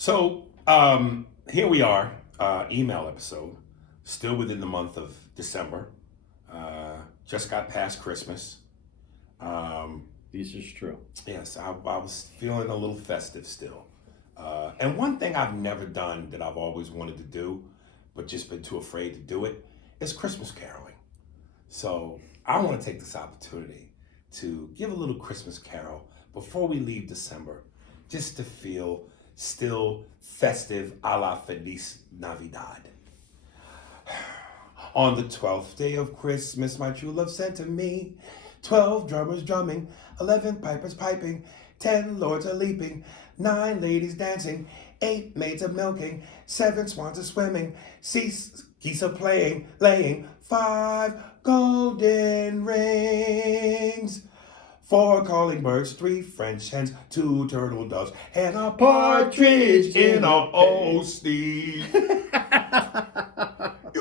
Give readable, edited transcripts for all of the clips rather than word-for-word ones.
So here we are, email episode, still within the month of December. Just got past Christmas. This is true. Yes, I was feeling a little festive still. And one thing I've never done that I've always wanted to do, but just been too afraid to do it, is Christmas caroling. So I want to take this opportunity to give a little Christmas carol before we leave December, just to feel still festive a la Feliz Navidad. On the 12th day of Christmas, my true love sent to me 12 drummers drumming, 11 pipers piping, 10 lords a leaping, 9 ladies dancing, 8 maids a milking, 7 swans a swimming, 6 geese a playing, laying 5 golden rings. 4 calling birds, 3 French hens, 2 turtle doves, and a partridge in a old Steve. You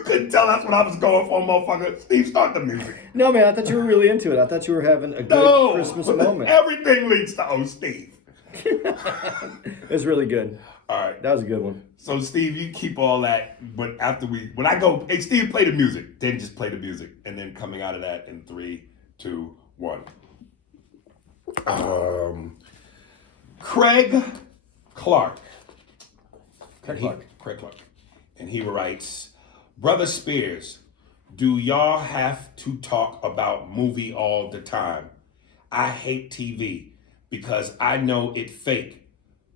couldn't tell that's what I was going for, motherfucker. Steve, start the music. No, man, I thought you were really into it. I thought you were having a good Christmas moment. Everything leads to old Steve. It was really good. All right. That was a good one. So, Steve, you keep all that, but when I go, hey, Steve, play the music, then just play the music. And then coming out of that in 3, 2, 1. Craig Clark. Craig Clark. And he writes, Brother Spears, do y'all have to talk about movie all the time? I hate TV because I know it fake.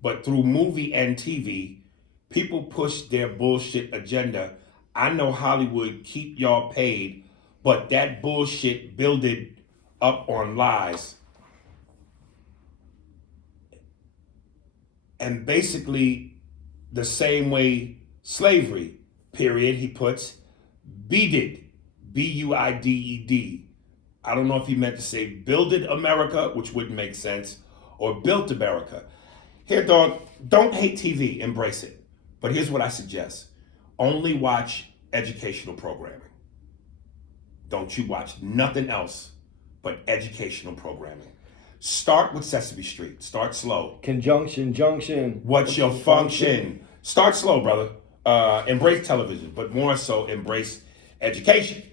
But through movie and TV, people push their bullshit agenda. I know Hollywood keep y'all paid, but that bullshit builded up on lies. And basically the same way slavery, period, he puts, beaded, B-U-I-D-E-D. I don't know if he meant to say builded America, which wouldn't make sense, or built America. Here, dog, don't hate TV, embrace it. But here's what I suggest. Only watch educational programming. Don't you watch nothing else but educational programming. Start with Sesame Street. Start slow. Conjunction, junction. What's your function? Start slow, brother. Embrace television, but more so embrace education.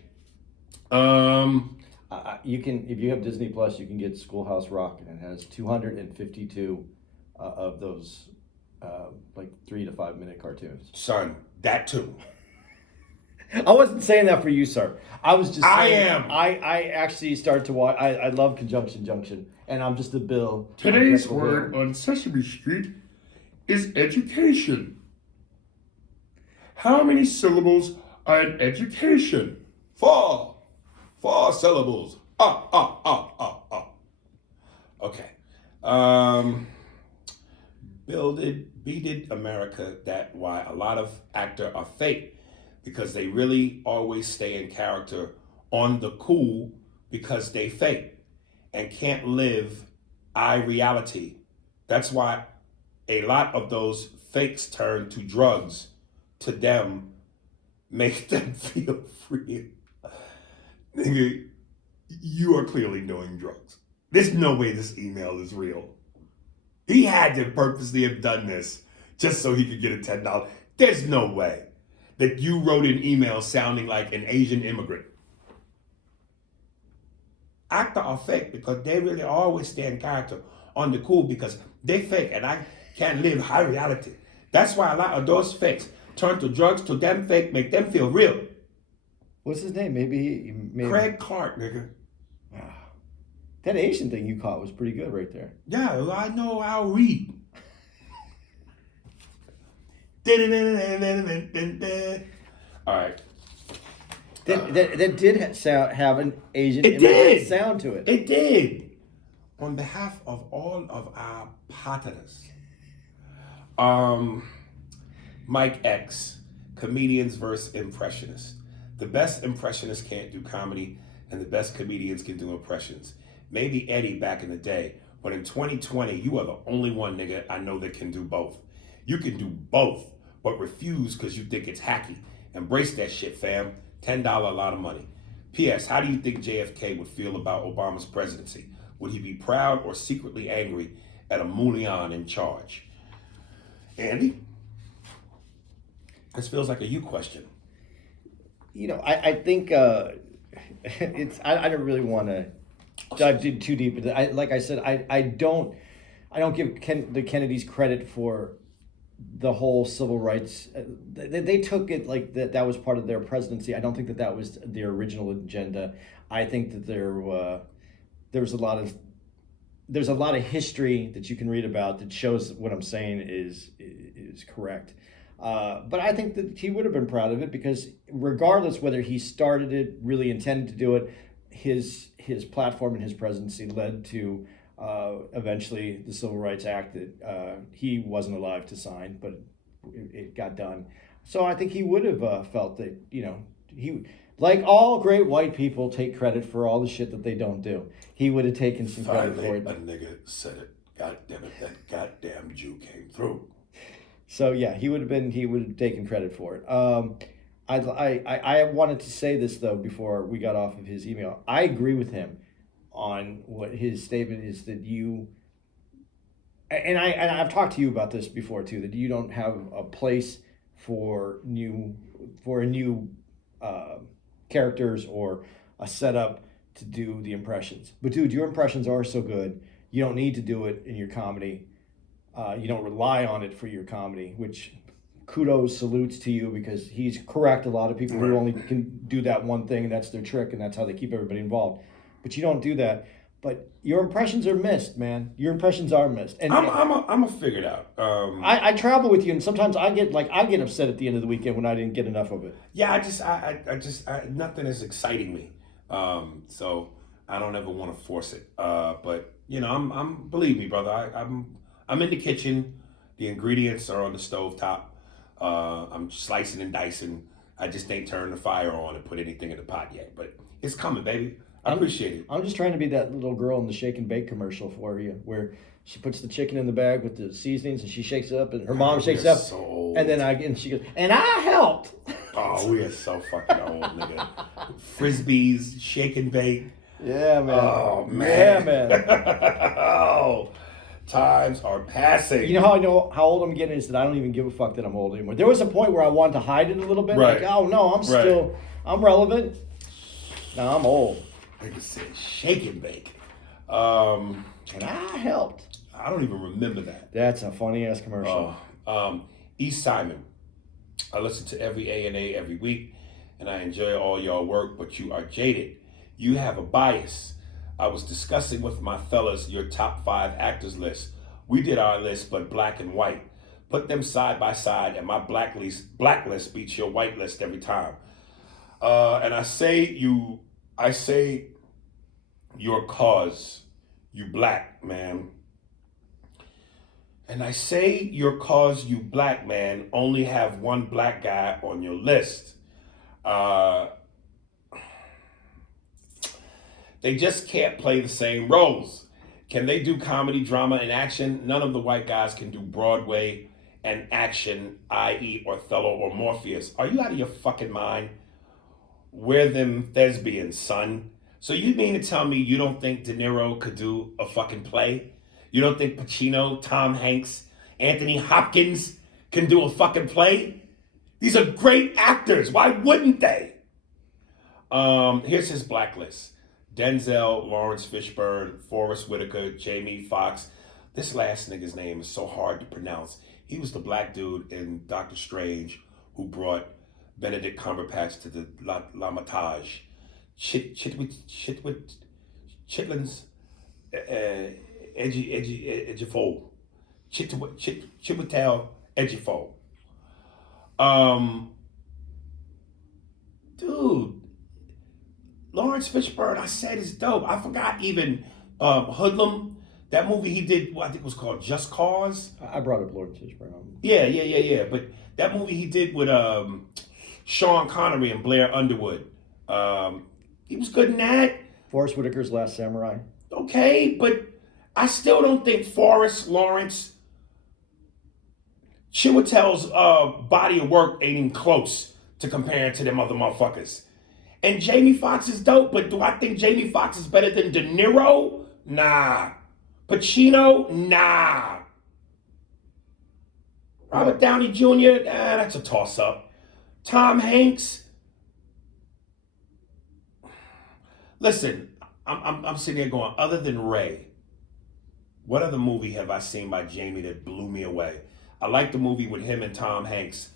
You can, if you have Disney Plus, you can get Schoolhouse Rock, and it has 252 of those like 3 to 5 minute cartoons. Son, that too. I wasn't saying that for you, sir. I was just saying, I I actually started to watch. I love Conjunction Junction, and I'm just a Bill. Today's word on Sesame Street is education. How many syllables are in education? 4. 4 syllables. Okay. Beaded America, that why a lot of actors are fake, because they really always stay in character on the cool because they fake and can't live reality. That's why a lot of those fakes turn to drugs. To them, make them feel free. Nigga, you are clearly doing drugs. There's no way this email is real. He had to purposely have done this just so he could get a $10. There's no way that you wrote an email sounding like an Asian immigrant. Actors are fake because they really always stay in character on the cool because they fake and I can't live high reality. That's why a lot of those fakes turn to drugs. To them, fake make them feel real. What's his name? Maybe Craig Clark, nigga. That Asian thing you caught was pretty good right there. Yeah, I know I'll read. All right. That did have an Asian sound to it. It did. On behalf of all of our partners, Mike X, comedians versus impressionists. The best impressionists can't do comedy, and the best comedians can do impressions. Maybe Eddie back in the day, but in 2020, you are the only one, nigga, I know that can do both. You can do both, but refuse because you think it's hacky. Embrace that shit, fam. $10, a lot of money. P.S. How do you think JFK would feel about Obama's presidency? Would he be proud or secretly angry at a Mullion in charge? Andy? This feels like a you question. I think I don't really want to dive too deep into it. Like I said, I don't give the Kennedys credit for the whole civil rights. They took it like that was part of their presidency. I don't think that was their original agenda. I think that there's a lot of history that you can read about that shows what I'm saying is correct. But I think that he would have been proud of it because regardless whether he started it, really intended to do it, his platform and his presidency led to eventually the Civil Rights Act that he wasn't alive to sign, but it got done. So I think he would have felt that, he, like all great white people, take credit for all the shit that they don't do. He would have taken some credit for it. A nigga said it. God damn it, that goddamn Jew came through. So yeah, he would have taken credit for it. I wanted to say this though before we got off of his email. I agree with him on what his statement is that I've talked to you about this before too, that you don't have a place for new characters or a setup to do the impressions. But dude, your impressions are so good. You don't need to do it in your comedy. You don't rely on it for your comedy, which kudos, salutes to you, because he's correct. A lot of people who only can do that one thing, and that's their trick, and that's how they keep everybody involved. But you don't do that. But your impressions are missed, man. Your impressions are missed. And I'm a figured out. I travel with you, and sometimes I get upset at the end of the weekend when I didn't get enough of it. Yeah, I just nothing is exciting me. So I don't ever want to force it. But I'm believe me, brother. I'm in the kitchen. The ingredients are on the stovetop. I'm slicing and dicing. I just ain't turned the fire on and put anything in the pot yet. But it's coming, baby. I appreciate it. I'm just trying to be that little girl in the shake and bake commercial for you, where she puts the chicken in the bag with the seasonings and she shakes it up, and her mom shakes it up, so old. and she goes, and I helped. Oh, we are so fucking old, nigga. Frisbees, shake and bake. Yeah, man. Oh, man. Yeah, man. Oh, times are passing. You know how I know how old I'm getting is that I don't even give a fuck that I'm old anymore. There was a point where I wanted to hide it a little bit. Right. Like, oh no, I'm relevant. Now I'm old. Like I said, shake and bake. And I helped. I don't even remember that. That's a funny ass commercial. East Simon. I listen to every A&A every week, and I enjoy all y'all work, but you are jaded. You have a bias. I was discussing with my fellas your top 5 actors list. We did our list, but black and white. Put them side by side, and my black list beats your white list every time. And I say your cause, you black man. And I say your cause, you black man, only have one black guy on your list. They just can't play the same roles. Can they do comedy, drama, and action? None of the white guys can do Broadway and action, i.e. Othello or Morpheus. Are you out of your fucking mind? We're them thespians, son. So you mean to tell me you don't think De Niro could do a fucking play? You don't think Pacino, Tom Hanks, Anthony Hopkins can do a fucking play? These are great actors. Why wouldn't they? Here's his blacklist. Denzel, Lawrence Fishburne, Forrest Whitaker, Jamie Foxx. This last nigga's name is so hard to pronounce. He was the black dude in Doctor Strange who brought Benedict Cumberbatch to the Lamatage. Chitlins, Edgefo. Chiwetel Ejiofor. Dude, Lawrence Fishburne, I said, is dope. I forgot even Hoodlum, that movie he did, I think it was called Just Cause. I brought up Lawrence Fishburne. Yeah. But that movie he did with Sean Connery and Blair Underwood. He was good in that. Forrest Whitaker's Last Samurai. Okay, but I still don't think Forrest, Lawrence, Chiwetel's body of work ain't even close to comparing to them other motherfuckers. And Jamie Foxx is dope, but do I think Jamie Foxx is better than De Niro? Nah. Pacino? Nah. Robert Downey Jr., that's a toss-up. Tom Hanks. Listen, I'm sitting here going, other than Ray, what other movie have I seen by Jamie that blew me away? I like the movie with him and Tom Hanks.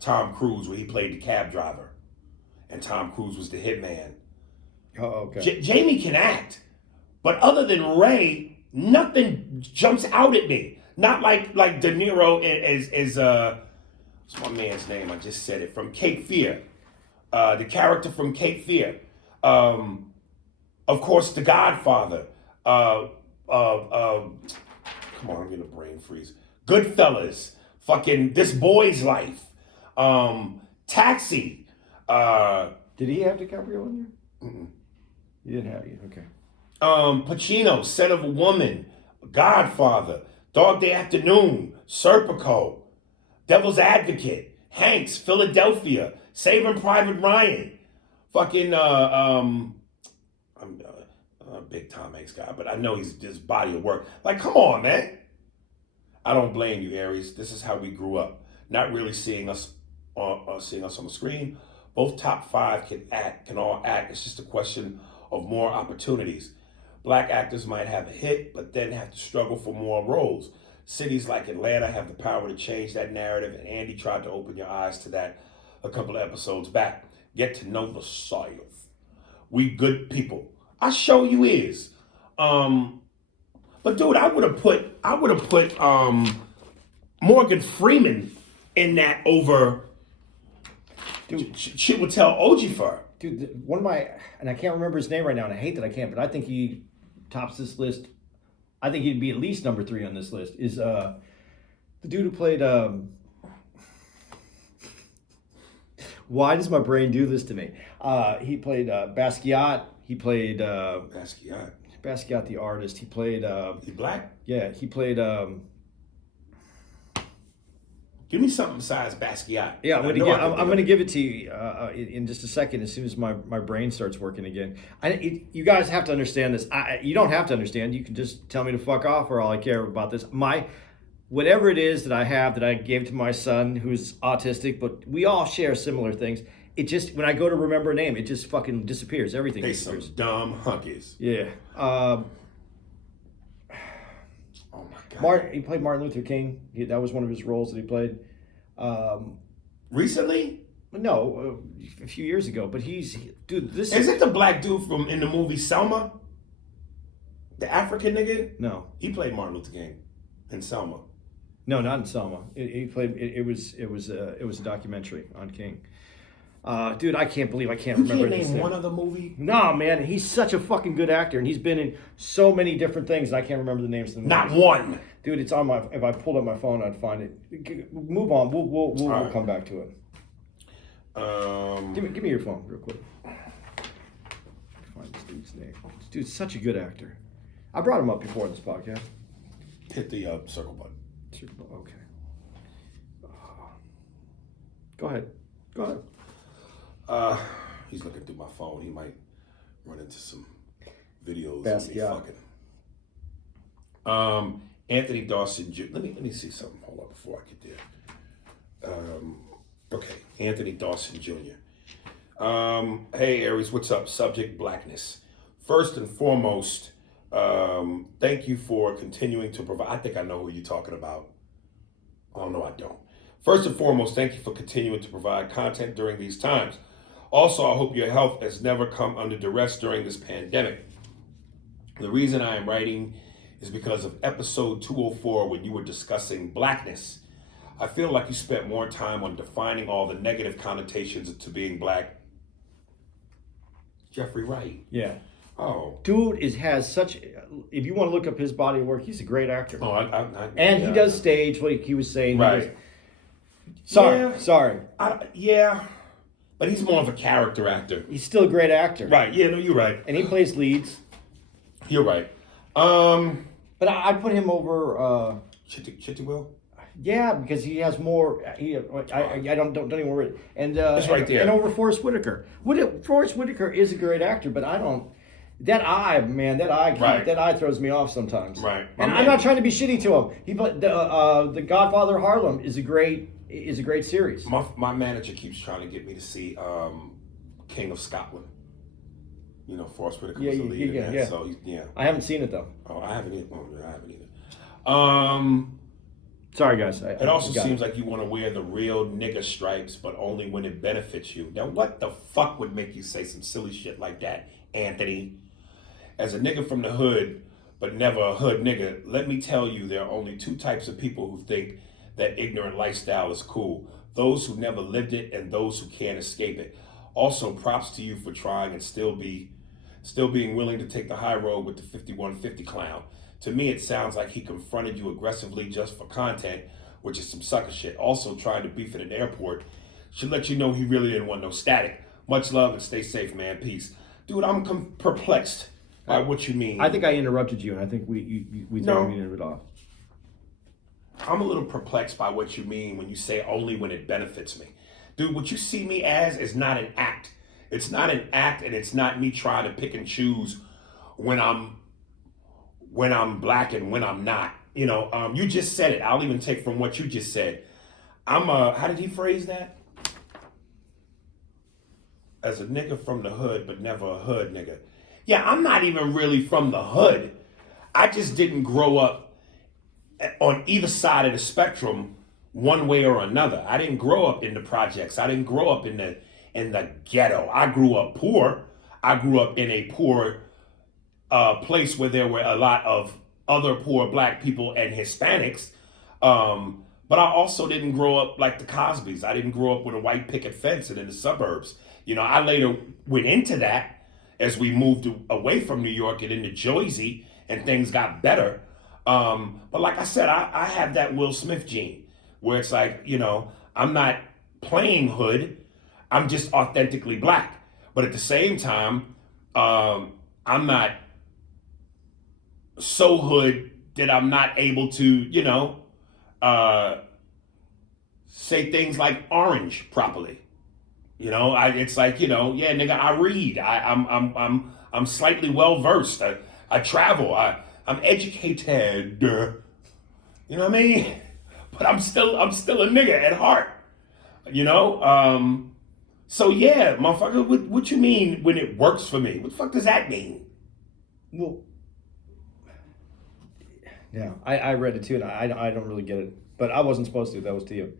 Tom Cruise, where he played the cab driver, and Tom Cruise was the hitman. Oh, okay. Jamie can act, but other than Ray, nothing jumps out at me. Not like De Niro is what's my man's name? I just said it, from Cape Fear, the character from Cape Fear. Of course, The Godfather. Come on, I'm getting a brain freeze. Goodfellas. Fucking This Boy's Life. Taxi. Did he have DiCaprio in there? Mm-mm. He didn't have you. Okay. Pacino, Scent of a Woman, Godfather, Dog Day Afternoon, Serpico, Devil's Advocate, Hanks, Philadelphia, Saving Private Ryan, fucking I'm a big Tom Hanks guy, but I know he's his body of work. Like, come on, man. I don't blame you, Aries. This is how we grew up. Not really seeing us on the screen. Both top five can all act. It's just a question of more opportunities. Black actors might have a hit, but then have to struggle for more roles. Cities like Atlanta have the power to change that narrative, and Andy tried to open your eyes to that a couple of episodes back. Get to know the South. We good people. I show you is. But dude, I would have put Morgan Freeman in that over Chiwetel Ejiofor. Dude, one of my, and I can't remember his name right now, and I hate that I can't, but I think he tops this list. I think he'd be at least number 3 on this list. Is the dude who played? Why does my brain do this to me? He played Basquiat. He played Basquiat, the artist. He played. He black? Yeah, he played. Give me something besides Basquiat. Yeah, I'm going to give it to you in just a second, as soon as my brain starts working again. You guys have to understand this. You don't have to understand. You can just tell me to fuck off, or all I care about this. Whatever it is that I have that I gave to my son, who's autistic, but we all share similar things. It just, when I go to remember a name, it just fucking disappears. Everything disappears. Some dumb hunkies. Yeah. Oh my God. He played Martin Luther King. That was one of his roles that he played. Recently? No, a few years ago. But dude, this is it the black dude from in the movie Selma? The African nigga? No, he played Martin Luther King in Selma. No, not in Selma. He played. It was a documentary on King. Dude, I can't believe I can't remember. You can't name one other movie? No, man, he's such a fucking good actor, and he's been in so many different things, and I can't remember the names of the movies. Not one. Dude, it's on my. If I pulled up my phone, I'd find it. Move on. We'll come back to it. Give me your phone real quick. Find this dude's name. This dude's such a good actor. I brought him up before in this podcast. Hit the circle button. Okay. Go ahead. He's looking through my phone. He might run into some videos Best, of me fucking. Anthony Dawson Jr. Let me see something. Hold on before I get there. Okay, Anthony Dawson Jr. Hey Aries, what's up? Subject: blackness. First and foremost, thank you for continuing to provide. I think I know who you're talking about. Oh no, I don't. First and foremost, thank you for continuing to provide content during these times. Also, I hope your health has never come under duress during this pandemic. The reason I am writing is because of episode 204 when you were discussing blackness. I feel like you spent more time on defining all the negative connotations to being black. Jeffrey Wright. Yeah. Oh. Dude has such, if you want to look up his body of work, he's a great actor. Oh, he does stage, like he was saying. Right. Sorry. Yeah. But he's more of a character actor. He's still a great actor. Right. Yeah, no, you're right. And he plays leads. You're right. But I put him over Chitty Will? Yeah, because he has more. I don't even worry. And it's right there. And over Forrest Whitaker. Forrest Whitaker is a great actor, but I don't. That eye, man, Right. that eye throws me off sometimes. Right. And My I'm man- not trying to be shitty to him. He put the Godfather Harlem is a great series. My manager keeps trying to get me to see King of Scotland. You know, Forrest Whitaker was the lead in that. yeah. So yeah. I haven't seen it though. Oh, I haven't either. Sorry, guys. It also seems like you want to wear the real nigger stripes, but only when it benefits you. Now, what the fuck would make you say some silly shit like that, Anthony? As a nigga from the hood, but never a hood nigga, let me tell you, there are only two types of people who think that ignorant lifestyle is cool. Those who never lived it and those who can't escape it. Also, props to you for trying and still being willing to take the high road with the 5150 clown. To me, it sounds like he confronted you aggressively just for content, which is some sucker shit. Also, trying to beef at an airport should let you know he really didn't want no static. Much love and stay safe, man. Peace. Dude, I'm perplexed by what you mean. I think I interrupted you, and I think we No. ended it off. I'm a little perplexed by what you mean when you say only when it benefits me. Dude, what you see me as is not an act. It's not an act, and it's not me trying to pick and choose when I'm black and when I'm not. You know, you just said it. I'll even take from what you just said. How did he phrase that? As a nigga from the hood, but never a hood nigga. Yeah, I'm not even really from the hood. I just didn't grow up on either side of the spectrum one way or another. I didn't grow up in the projects. I didn't grow up in the ghetto. I grew up poor. I grew up in a poor place where there were a lot of other poor black people and Hispanics. But I also didn't grow up like the Cosbys. I didn't grow up with a white picket fence and in the suburbs. You know, I later went into that as we moved away from New York and into Jersey and things got better. But like I said, I have that Will Smith gene where it's like, you know, I'm not playing hood. I'm just authentically black. But at the same time, I'm not so hood that I'm not able to, you know, say things like orange properly. You know, it's like, you know, yeah, nigga, I read. I'm slightly well versed. I travel. I'm educated. You know what I mean? But I'm still a nigga at heart. You know? So yeah, motherfucker, what you mean when it works for me? What the fuck does that mean? Well, yeah, I read it too, and I don't really get it. But I wasn't supposed to. That was to you.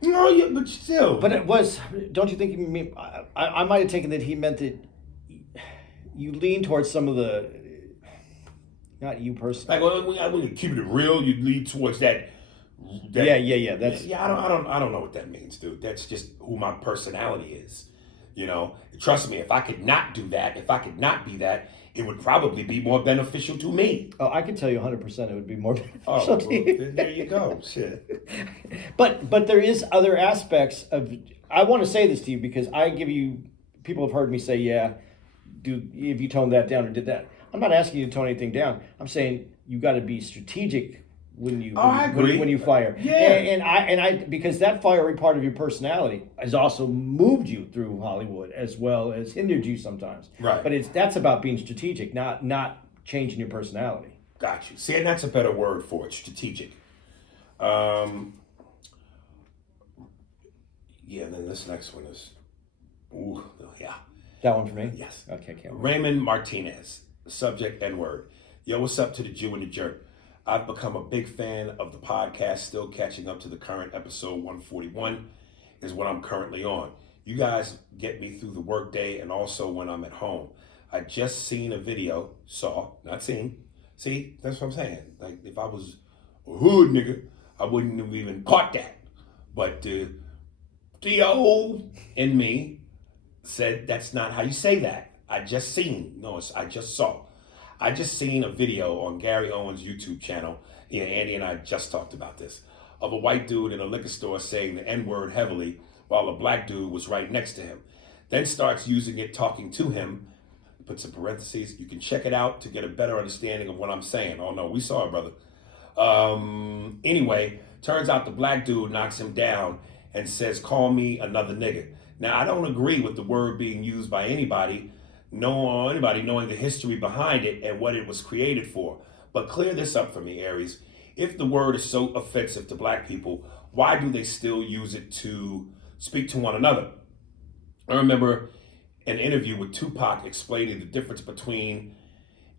No, yeah, but still. But it was. Don't you think? He mean, I might have taken that he meant that you lean towards some of the. Not you personally. Like when you keep it real, you lead towards that. Yeah. That's I don't know what that means, dude. That's just who my personality is. You know, trust me. If I could not do that, if I could not be that, it would probably be more beneficial to me. Oh, I can tell you 100% it would be more beneficial Oh, to you. there you go. Shit. But there is other aspects of. I want to say this to you because I give you. People have heard me say, yeah, if you toned that down or did that. I'm not asking you to tone anything down. I'm saying you got to be strategic I agree. when you fire. Yeah. And I because that fiery part of your personality has also moved you through Hollywood as well as hindered you sometimes. Right. But that's about being strategic, not changing your personality. Got you. See, and that's a better word for it, strategic. Yeah, and then this next one is, ooh, yeah. That one for me? Yes. Okay, can't wait. Raymond Martinez, subject N-word. Yo, what's up to the Jew and the jerk? I've become a big fan of the podcast, still catching up to the current episode 141 is what I'm currently on. You guys get me through the workday and also when I'm at home. I just seen a video, not seen. See, that's what I'm saying. Like, if I was a hood nigga, I wouldn't have even caught that. But Theo in me said that's not how you say that. I just saw. I just seen a video on Gary Owen's YouTube channel. Yeah, Andy and I just talked about this. Of a white dude in a liquor store saying the N-word heavily while a black dude was right next to him. Then starts using it talking to him. Puts in parentheses. You can check it out to get a better understanding of what I'm saying. Oh no, we saw it, brother. Anyway, turns out the black dude knocks him down and says, call me another nigga. Now, I don't agree with the word being used by anybody anybody knowing the history behind it and what it was created for. But clear this up for me, Aries. If the word is so offensive to black people, why do they still use it to speak to one another? I remember an interview with Tupac explaining the difference between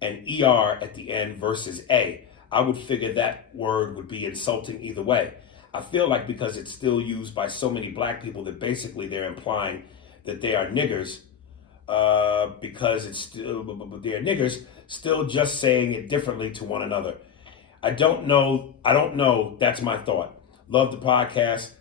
an ER at the end versus A. I would figure that word would be insulting either way. I feel like because it's still used by so many black people that basically they're implying that they are niggers because it's still, they're niggers, still just saying it differently to one another. I don't know. That's my thought. Love the podcast.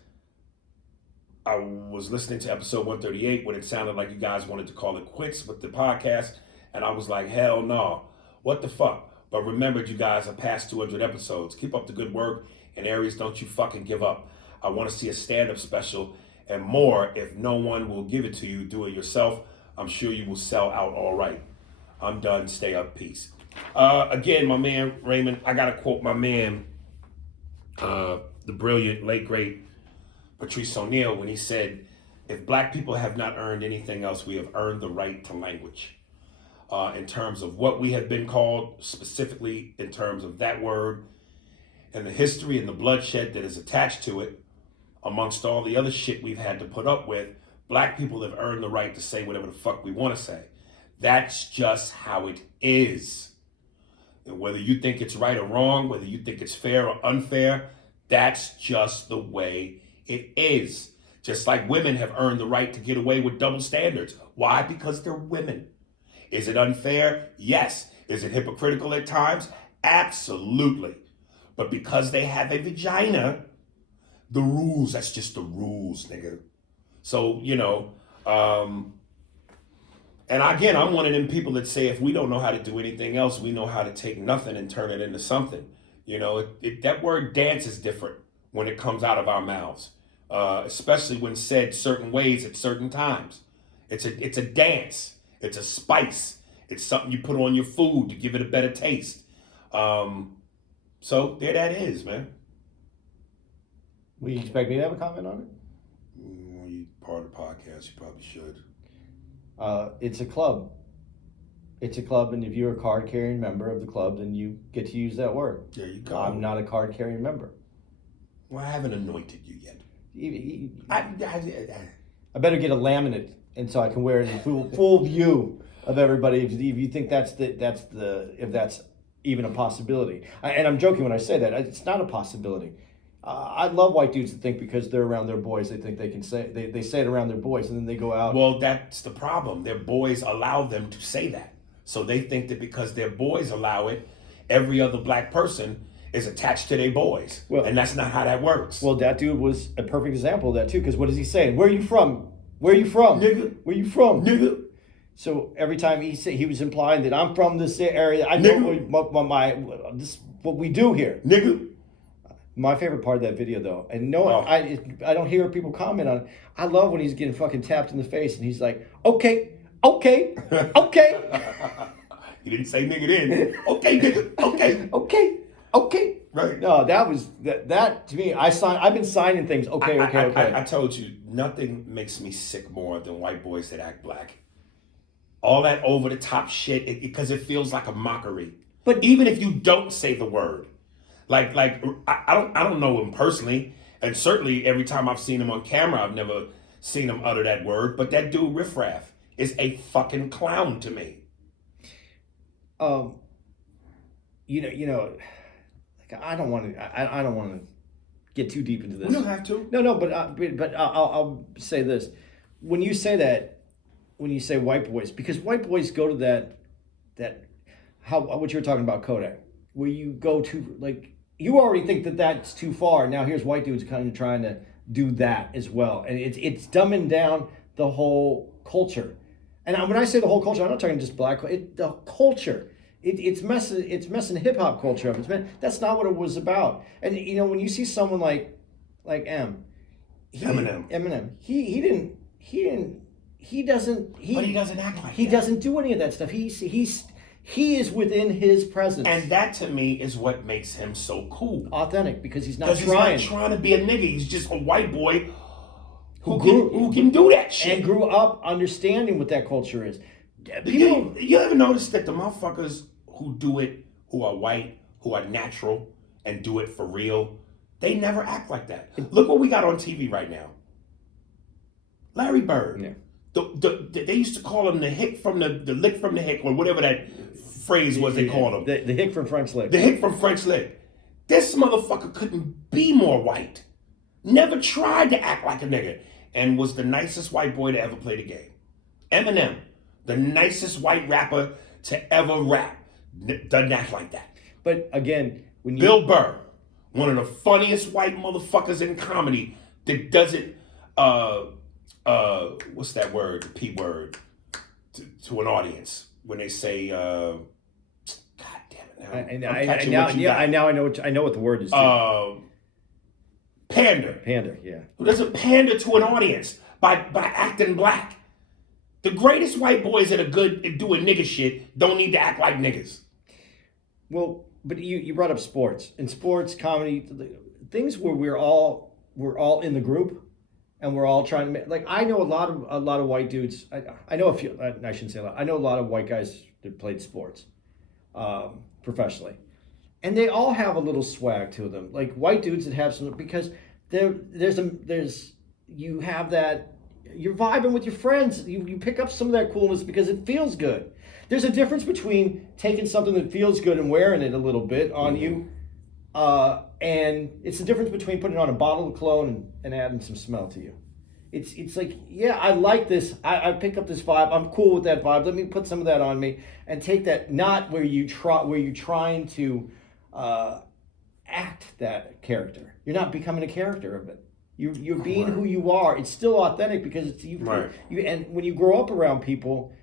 I was listening to episode 138 when it sounded like you guys wanted to call it quits with the podcast. And I was like, hell no. What the fuck? But remembered you guys are past 200 episodes. Keep up the good work. And Aries, don't you fucking give up. I want to see a stand-up special and more. If no one will give it to you, do it yourself. I'm sure you will sell out all right. I'm done. Stay up. Peace. Again, my man, Raymond, I got to quote my man, the brilliant, late, great Patrice O'Neal when he said, if black people have not earned anything else, we have earned the right to language. In terms of what we have been called, specifically in terms of that word, and the history and the bloodshed that is attached to it, amongst all the other shit we've had to put up with, black people have earned the right to say whatever the fuck we want to say. That's just how it is. And whether you think it's right or wrong, whether you think it's fair or unfair, that's just the way it is. Just like women have earned the right to get away with double standards. Why? Because they're women. Is it unfair? Yes. Is it hypocritical at times? Absolutely. But because they have a vagina, the rules, that's just the rules, nigga. So, and again, I'm one of them people that say if we don't know how to do anything else, we know how to take nothing and turn it into something. That word dance is different when it comes out of our mouths, especially when said certain ways at certain times. It's a dance. It's a spice. It's something you put on your food to give it a better taste. So there that is, man. Will you expect me to have a comment on it? When you're part of the podcast, you probably should. It's a club. It's a club, and if you're a card-carrying member of the club, then you get to use that word. There you go. I'm not a card-carrying member. Well, I haven't anointed you yet. I better get a laminate, and so I can wear it in full view of everybody. If you think if that's even a possibility, and I'm joking when I say that. It's not a possibility. I love white dudes that think because they're around their boys, they think they can say they say it around their boys, and then they go out. Well, that's the problem. Their boys allow them to say that, so they think that because their boys allow it, every other black person is attached to their boys, and that's not how that works. Well, that dude was a perfect example of that too. Because what is he saying? Where are you from? Where are you from? Nigga. Where you from? Nigga. So every time he was implying that I'm from this area, I know what we do here. Nigga. My favorite part of that video, though, and I don't hear people comment on it. I love when he's getting fucking tapped in the face, and he's like, okay. He didn't say nigga then. Okay, nigga. Okay. Right. No, that was that to me. I've been signing things. Okay. I told you, nothing makes me sick more than white boys that act black. All that over the top shit, because it feels like a mockery. But even if you don't say the word, like I don't know him personally, and certainly every time I've seen him on camera, I've never seen him utter that word. But that dude Riff Raff is a fucking clown to me. I don't want to get too deep into this. We don't have to. No, but I'll say this: when you say that, when you say white boys, because white boys go to that what you were talking about, Kodak, where you go to you already think that that's too far. Now here's white dudes kind of trying to do that as well, and it's dumbing down the whole culture. And when I say the whole culture, I'm not talking just black. The culture. It's messing hip hop culture up. That's not what it was about. And when you see someone like Eminem, he doesn't act like he doesn't do any of that stuff. He is within his presence, and that to me is what makes him so cool, authentic, because he's not trying to be a nigga. He's just a white boy who can do that shit and grew up understanding what that culture is. People, You ever notice that the motherfuckers who do it, who are white, who are natural, and do it for real, they never act like that. Look what we got on TV right now. Larry Bird. yeah. They used to call him the hick from the lick from the hick, or whatever that phrase was they called him. The hick from French Lick. The hick from French Lick. This motherfucker couldn't be more white. Never tried to act like a nigga. And was the nicest white boy to ever play the game. Eminem, the nicest white rapper to ever rap. Doesn't act like that. But again, when you Bill Burr, one of the funniest white motherfuckers in comedy that doesn't, what's that word, the P word, to an audience when they say, God damn it, I know what the word is. Pander. Pander, yeah. Who doesn't pander to an audience by acting black. The greatest white boys that are good at doing nigga shit don't need to act like niggas. Well, but you brought up sports. In sports, comedy, things where we're all in the group, and we're all trying to make, like, I know a lot of white dudes. I know a few. I shouldn't say a lot. I know a lot of white guys that played sports professionally, and they all have a little swag to them. Like white dudes that have some, because you have that. You're vibing with your friends. You pick up some of that coolness because it feels good. There's a difference between taking something that feels good and wearing it a little bit on you, and it's the difference between putting on a bottle of cologne and adding some smell to you. It's like, yeah, I like this. I pick up this vibe. I'm cool with that vibe. Let me put some of that on me and take that. Not where you're trying to act that character. You're not becoming a character of it. You're being who you are. It's still authentic because it's you. Right. And when you grow up around people,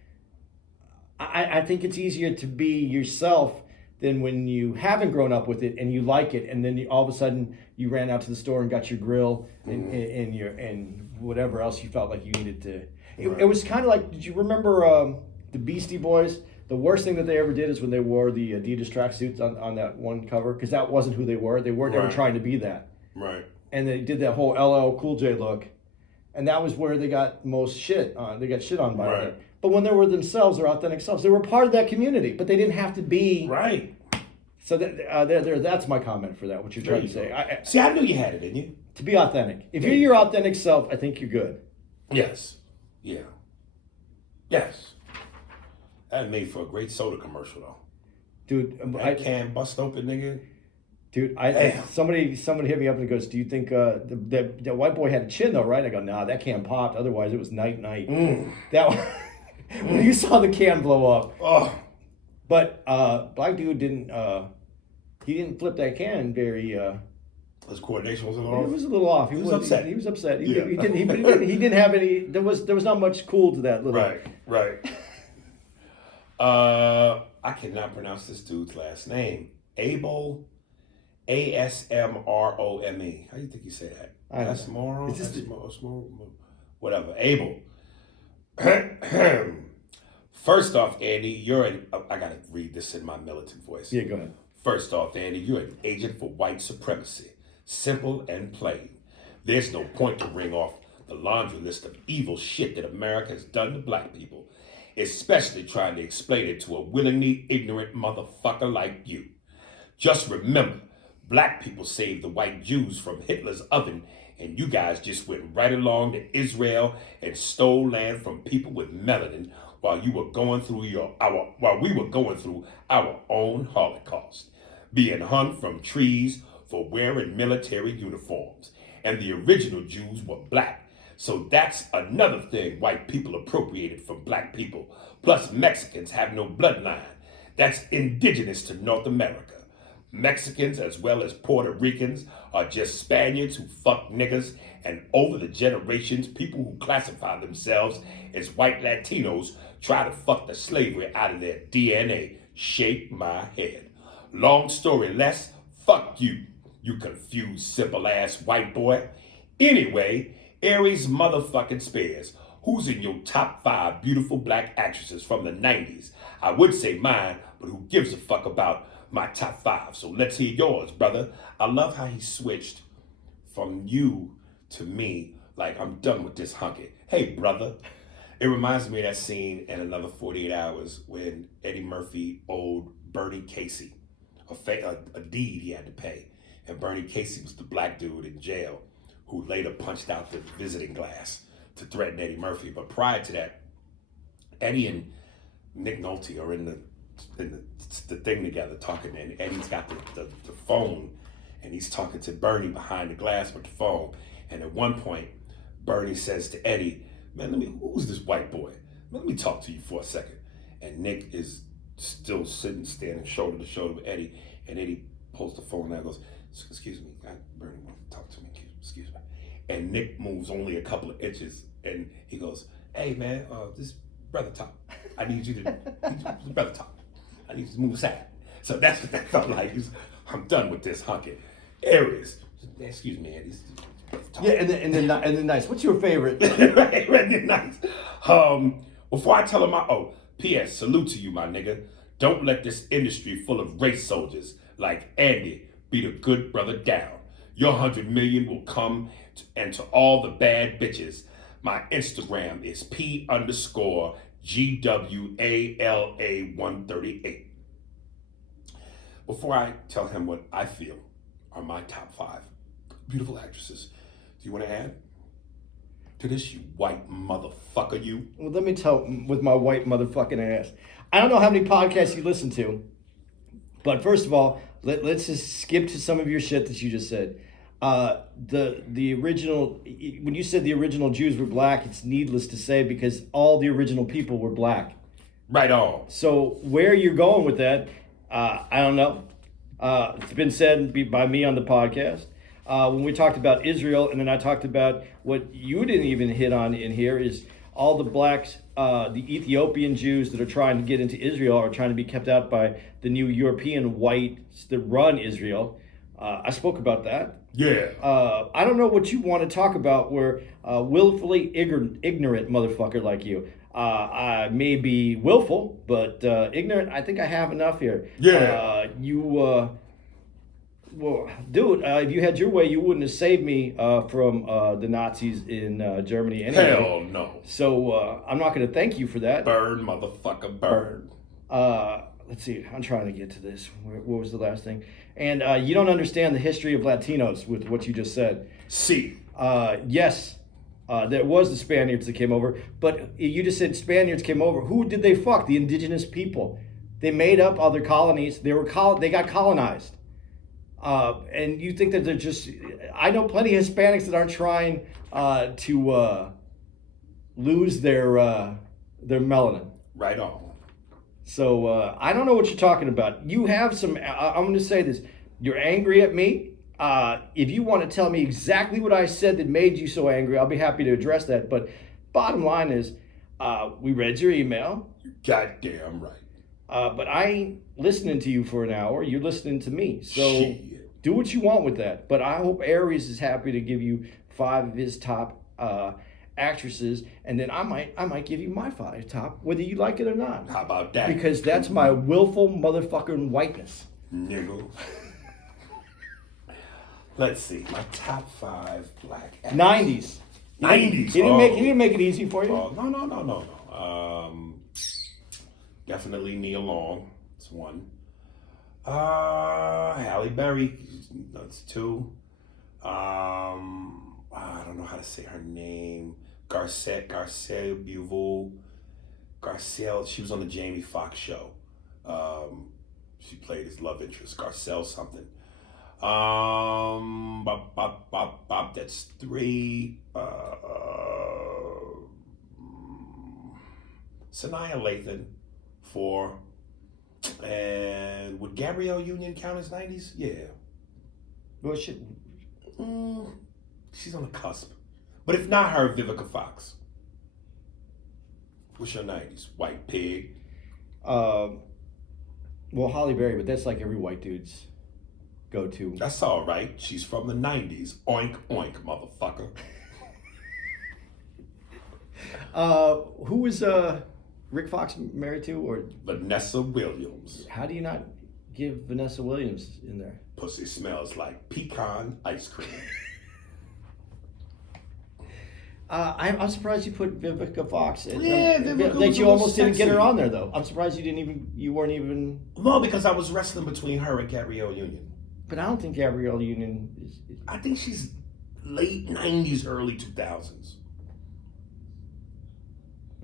I think it's easier to be yourself than when you haven't grown up with it and you like it, and then all of a sudden you ran out to the store and got your grill and whatever else you felt like you needed to. It was kind of like, did you remember the Beastie Boys? The worst thing that they ever did is when they wore the Adidas tracksuits on that one cover, because that wasn't who they were. They weren't ever trying to be that. Right. And they did that whole LL Cool J look, and that was where they got most shit on. They got shit on by it. But when they were themselves, their authentic selves, they were part of that community, but they didn't have to be. Right. So that's my comment for that, what you're trying to say. See, I knew you had it in you. To be authentic. If you're your authentic self, I think you're good. Yes. Yeah. Yes. That made for a great soda commercial, though. Dude, I can bust open, nigga. Dude, somebody hit me up and goes, "Do you think the white boy had a chin though, right?" I go, "Nah, that can popped. Otherwise, it was night. That when you saw the can blow up." Oh. But black dude didn't. He didn't flip that can very. His coordination was a little off. It was a little off. He was upset. He was upset. Yeah. He didn't have any. There was not much cool to that little. Right. I cannot pronounce this dude's last name. Abel. Asmrome. How do you think you say that? Asmoro? Whatever. Abel. First off, Andy, I gotta read this in my militant voice. Yeah, go ahead. First off, Andy, you're an agent for white supremacy. Simple and plain. There's no point to ring off the laundry list of evil shit that America has done to black people, especially trying to explain it to a willingly ignorant motherfucker like you. Just remember, black people saved the white Jews from Hitler's oven, and you guys just went right along to Israel and stole land from people with melanin while we were going through our own Holocaust, being hung from trees for wearing military uniforms. And the original Jews were black. So that's another thing white people appropriated from black people. Plus Mexicans have no bloodline. That's indigenous to North America. Mexicans as well as Puerto Ricans are just Spaniards who fuck niggas, and over the generations, people who classify themselves as white Latinos try to fuck the slavery out of their DNA. Shake my head. Long story less, fuck you, you confused, simple ass white boy. Anyway, Aries motherfucking Spears, who's in your top 5 beautiful black actresses from the 90s? I would say mine, but who gives a fuck about my top 5? So let's hear yours, brother. I love how he switched from you to me, like I'm done with this hunky. Hey, brother. It reminds me of that scene in Another 48 Hours when Eddie Murphy owed Bernie Casey a deed he had to pay. And Bernie Casey was the black dude in jail who later punched out the visiting glass to threaten Eddie Murphy. But prior to that, Eddie and Nick Nolte are in the thing together talking, and Eddie's got the phone, and he's talking to Bernie behind the glass with the phone. And at one point, Bernie says to Eddie, "Man, who's this white boy? Let me talk to you for a second." And Nick is still standing shoulder to shoulder with Eddie, and Eddie pulls the phone out and goes, "Excuse me, Bernie wants to talk to me, excuse me." And Nick moves only a couple of inches, and he goes, "Hey man, this brother talk. I need you to brother talk. I need you to move aside." So that's what that felt like. I'm done with this honking. Aries, excuse me, Eddie. Yeah, and then nice. What's your favorite? Right, nice. Before I tell him P.S. Salute to you, my nigga. Don't let this industry full of race soldiers like Andy beat a good brother down. Your 100 million will come, and to all the bad bitches, my Instagram is P_GWALA138. Before I tell him what I feel are my top 5 beautiful actresses, do you want to add to this, you white motherfucker, you? Well, let me tell with my white motherfucking ass. I don't know how many podcasts you listen to, but first of all, let's just skip to some of your shit that you just said. The original, when you said the original Jews were black, it's needless to say because all the original people were black. Right on. So where you're going with that, I don't know. It's been said by me on the podcast. When we talked about Israel, and then I talked about what you didn't even hit on in here is all the blacks, the Ethiopian Jews that are trying to get into Israel are trying to be kept out by the new European whites that run Israel. I spoke about that. Yeah. I don't know what you want to talk about where willfully ignorant motherfucker like you. I may be willful, but ignorant, I think I have enough here. Yeah. Well, dude, if you had your way, you wouldn't have saved me from the Nazis in Germany anyway. Hell no. So I'm not going to thank you for that. Burn, motherfucker, burn. Let's see. I'm trying to get to this. What was the last thing? And you don't understand the history of Latinos with what you just said. See. Yes, there was the Spaniards that came over, but you just said Spaniards came over. Who did they fuck? The indigenous people. They made up other colonies. They got colonized. And you think that they're just... I know plenty of Hispanics that aren't trying to lose their melanin. Right on. So I don't know what you're talking about. You have some... I'm going to say this. You're angry at me. If you want to tell me exactly what I said that made you so angry, I'll be happy to address that. But bottom line is, we read your email. You're goddamn right. But I ain't listening to you for an hour. You're listening to me. So Shit. Do what you want with that. But I hope Aries is happy to give you 5 of his top actresses, and then I might give you my 5 top, whether you like it or not. How about that? Because that's my willful motherfucking whiteness. Nigga. Let's see. My top 5 black actors. 90s. 90s. He didn't make it easy for you. No. Definitely Nia Long. That's 1. Halle Berry. That's 2. I don't know how to say her name. Garcelle Buville. Garcelle. She was on the Jamie Foxx show. She played his love interest. Garcelle something. That's 3. Sanaya Lathan. 4. And would Gabrielle Union count as 90s? Yeah. Well, shit. She's on the cusp. But if not her, Vivica Fox. What's your 90s? White Pig? Well, Halle Berry, but that's like every white dude's go-to. That's all right. She's from the 90s. Oink, oink, motherfucker. Who was Rick Fox married to? Or Vanessa Williams. how do you not give Vanessa Williams in there? Pussy smells like pecan ice cream. I'm surprised you put Vivica Fox in. Yeah, Vivica that was you a little almost didn't get her sexy. on there though. I'm surprised you weren't even. No, because I was wrestling between her and Gabrielle Union. But I don't think Gabrielle Union is. I think she's late 90s, early 2000s.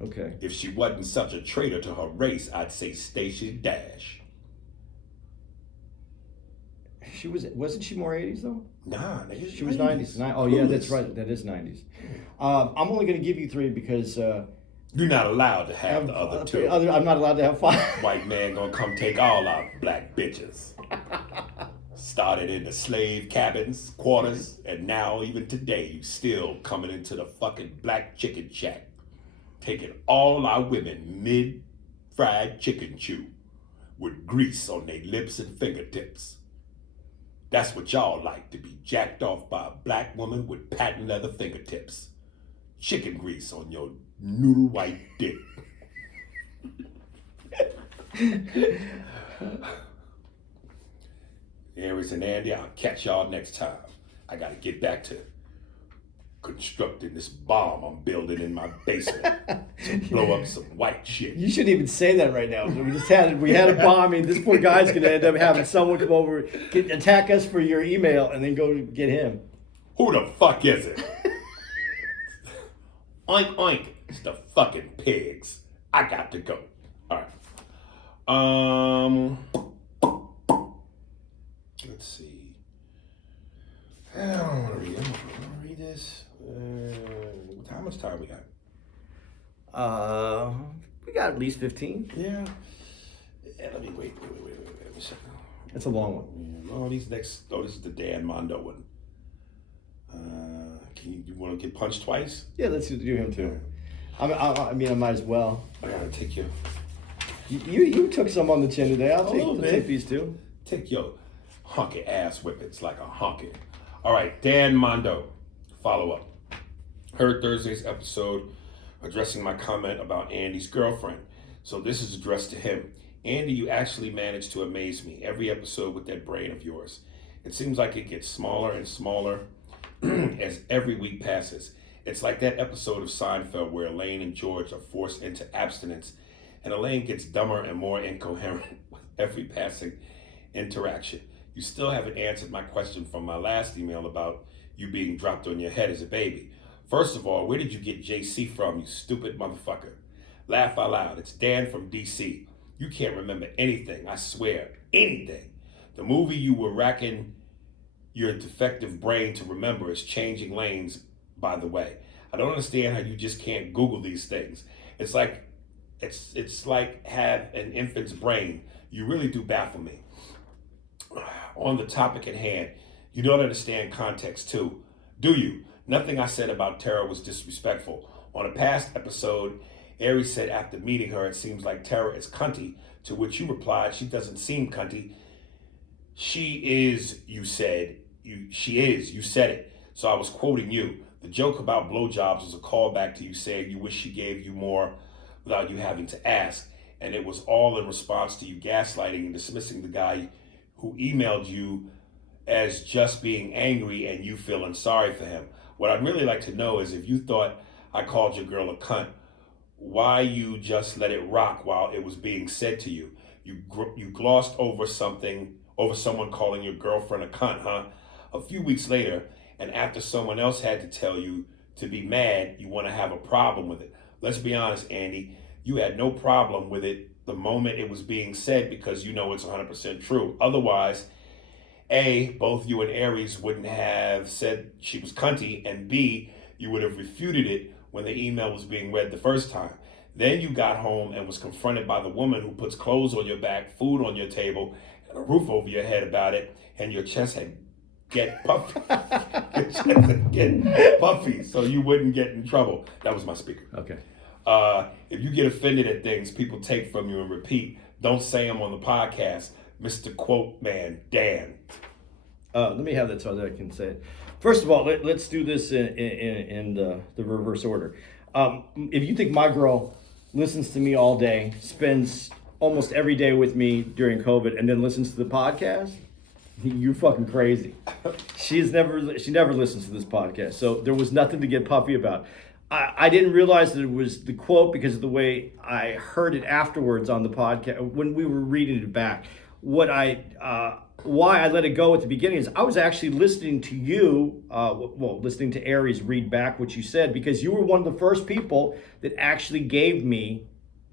Okay. If she wasn't such a traitor to her race, I'd say Stacey Dash. Wasn't she more 80s though? Nah, nigga, She was 90s. Oh yeah, that's right. That is 90s. I'm only going to give you 3 because You're not allowed to have the other 2. I'm not allowed to have 5. White man gonna come take all our black bitches. Started in the slave cabins, quarters, and now even today, you still coming into the fucking black chicken shack, taking all our women mid-fried chicken chew with grease on their lips and fingertips. That's what y'all like, to be jacked off by a black woman with patent leather fingertips. Chicken grease on your noodle white dick. Aries and Andy, I'll catch y'all next time. I gotta get back to constructing this bomb I'm building in my basement to blow up some white shit. You shouldn't even say that right now. We had a bombing. This poor guy's gonna end up having someone come over, attack us for your email, and then go get him. Who the fuck is it? Oink oink. It's the fucking pigs. I got to go. All right. Let's see. I don't want to read it. I'm gonna read this. How much time we got? We got at least 15. Yeah. Let me wait. Let me check. That's a long one. Oh, this is the Dan Mondo one. You want to get punched twice? Yeah, let's do him too. I mean, I might as well. I gotta take you. You took some on the chin today. I'll little bit. take these two. Take your honky ass whippings like a honky. All right, Dan Mondo, follow up. Heard Thursday's episode addressing my comment about Andy's girlfriend. So this is addressed to him. Andy, you actually managed to amaze me every episode with that brain of yours. It seems like it gets smaller and smaller as every week passes. It's like that episode of Seinfeld where Elaine and George are forced into abstinence, and Elaine gets dumber and more incoherent with every passing interaction. You still haven't answered my question from my last email about you being dropped on your head as a baby. First of all, where did you get JC from, you stupid motherfucker? Laugh out loud. It's Dan from DC. You can't remember anything, I swear. Anything. The movie you were racking your defective brain to remember is Changing Lanes, by the way. I don't understand how you just can't Google these things. It's like have an infant's brain. You really do baffle me. On the topic at hand, you don't understand context too, do you? Nothing I said about Tara was disrespectful. On a past episode, Aries said after meeting her, it seems like Tara is cunty, to which you replied, she doesn't seem cunty. She is, you said. She is, you said it. So I was quoting you. The joke about blowjobs was a callback to you saying you wish she gave you more without you having to ask. And it was all in response to you gaslighting and dismissing the guy who emailed you as just being angry and you feeling sorry for him. What I'd really like to know is if you thought I called your girl a cunt, why you just let it rock while it was being said to you? You glossed over someone calling your girlfriend a cunt, huh? A few weeks later, and after someone else had to tell you to be mad, you want to have a problem with it. Let's be honest, Andy, you had no problem with it the moment it was being said because you know it's 100% true. Otherwise, A, both you and Aries wouldn't have said she was cunty, and B, you would have refuted it when the email was being read the first time. Then you got home and was confronted by the woman who puts clothes on your back, food on your table, and a roof over your head about it, and your chest had get puffy. Get puffy so you wouldn't get in trouble. That was my speaker. Okay. If you get offended at things people take from you and repeat, don't say them on the podcast. Mr. Quote Man, Dan. Let me have that so that I can say it. First of all, let's do this in the reverse order. If you think my girl listens to me all day, spends almost every day with me during COVID, and then listens to the podcast, you're fucking crazy. She never listens to this podcast, so there was nothing to get puffy about. I didn't realize that it was the quote because of the way I heard it afterwards on the podcast when we were reading it back. Why I let it go at the beginning is I was actually listening to you, listening to Aries read back what you said, because you were one of the first people that actually gave me,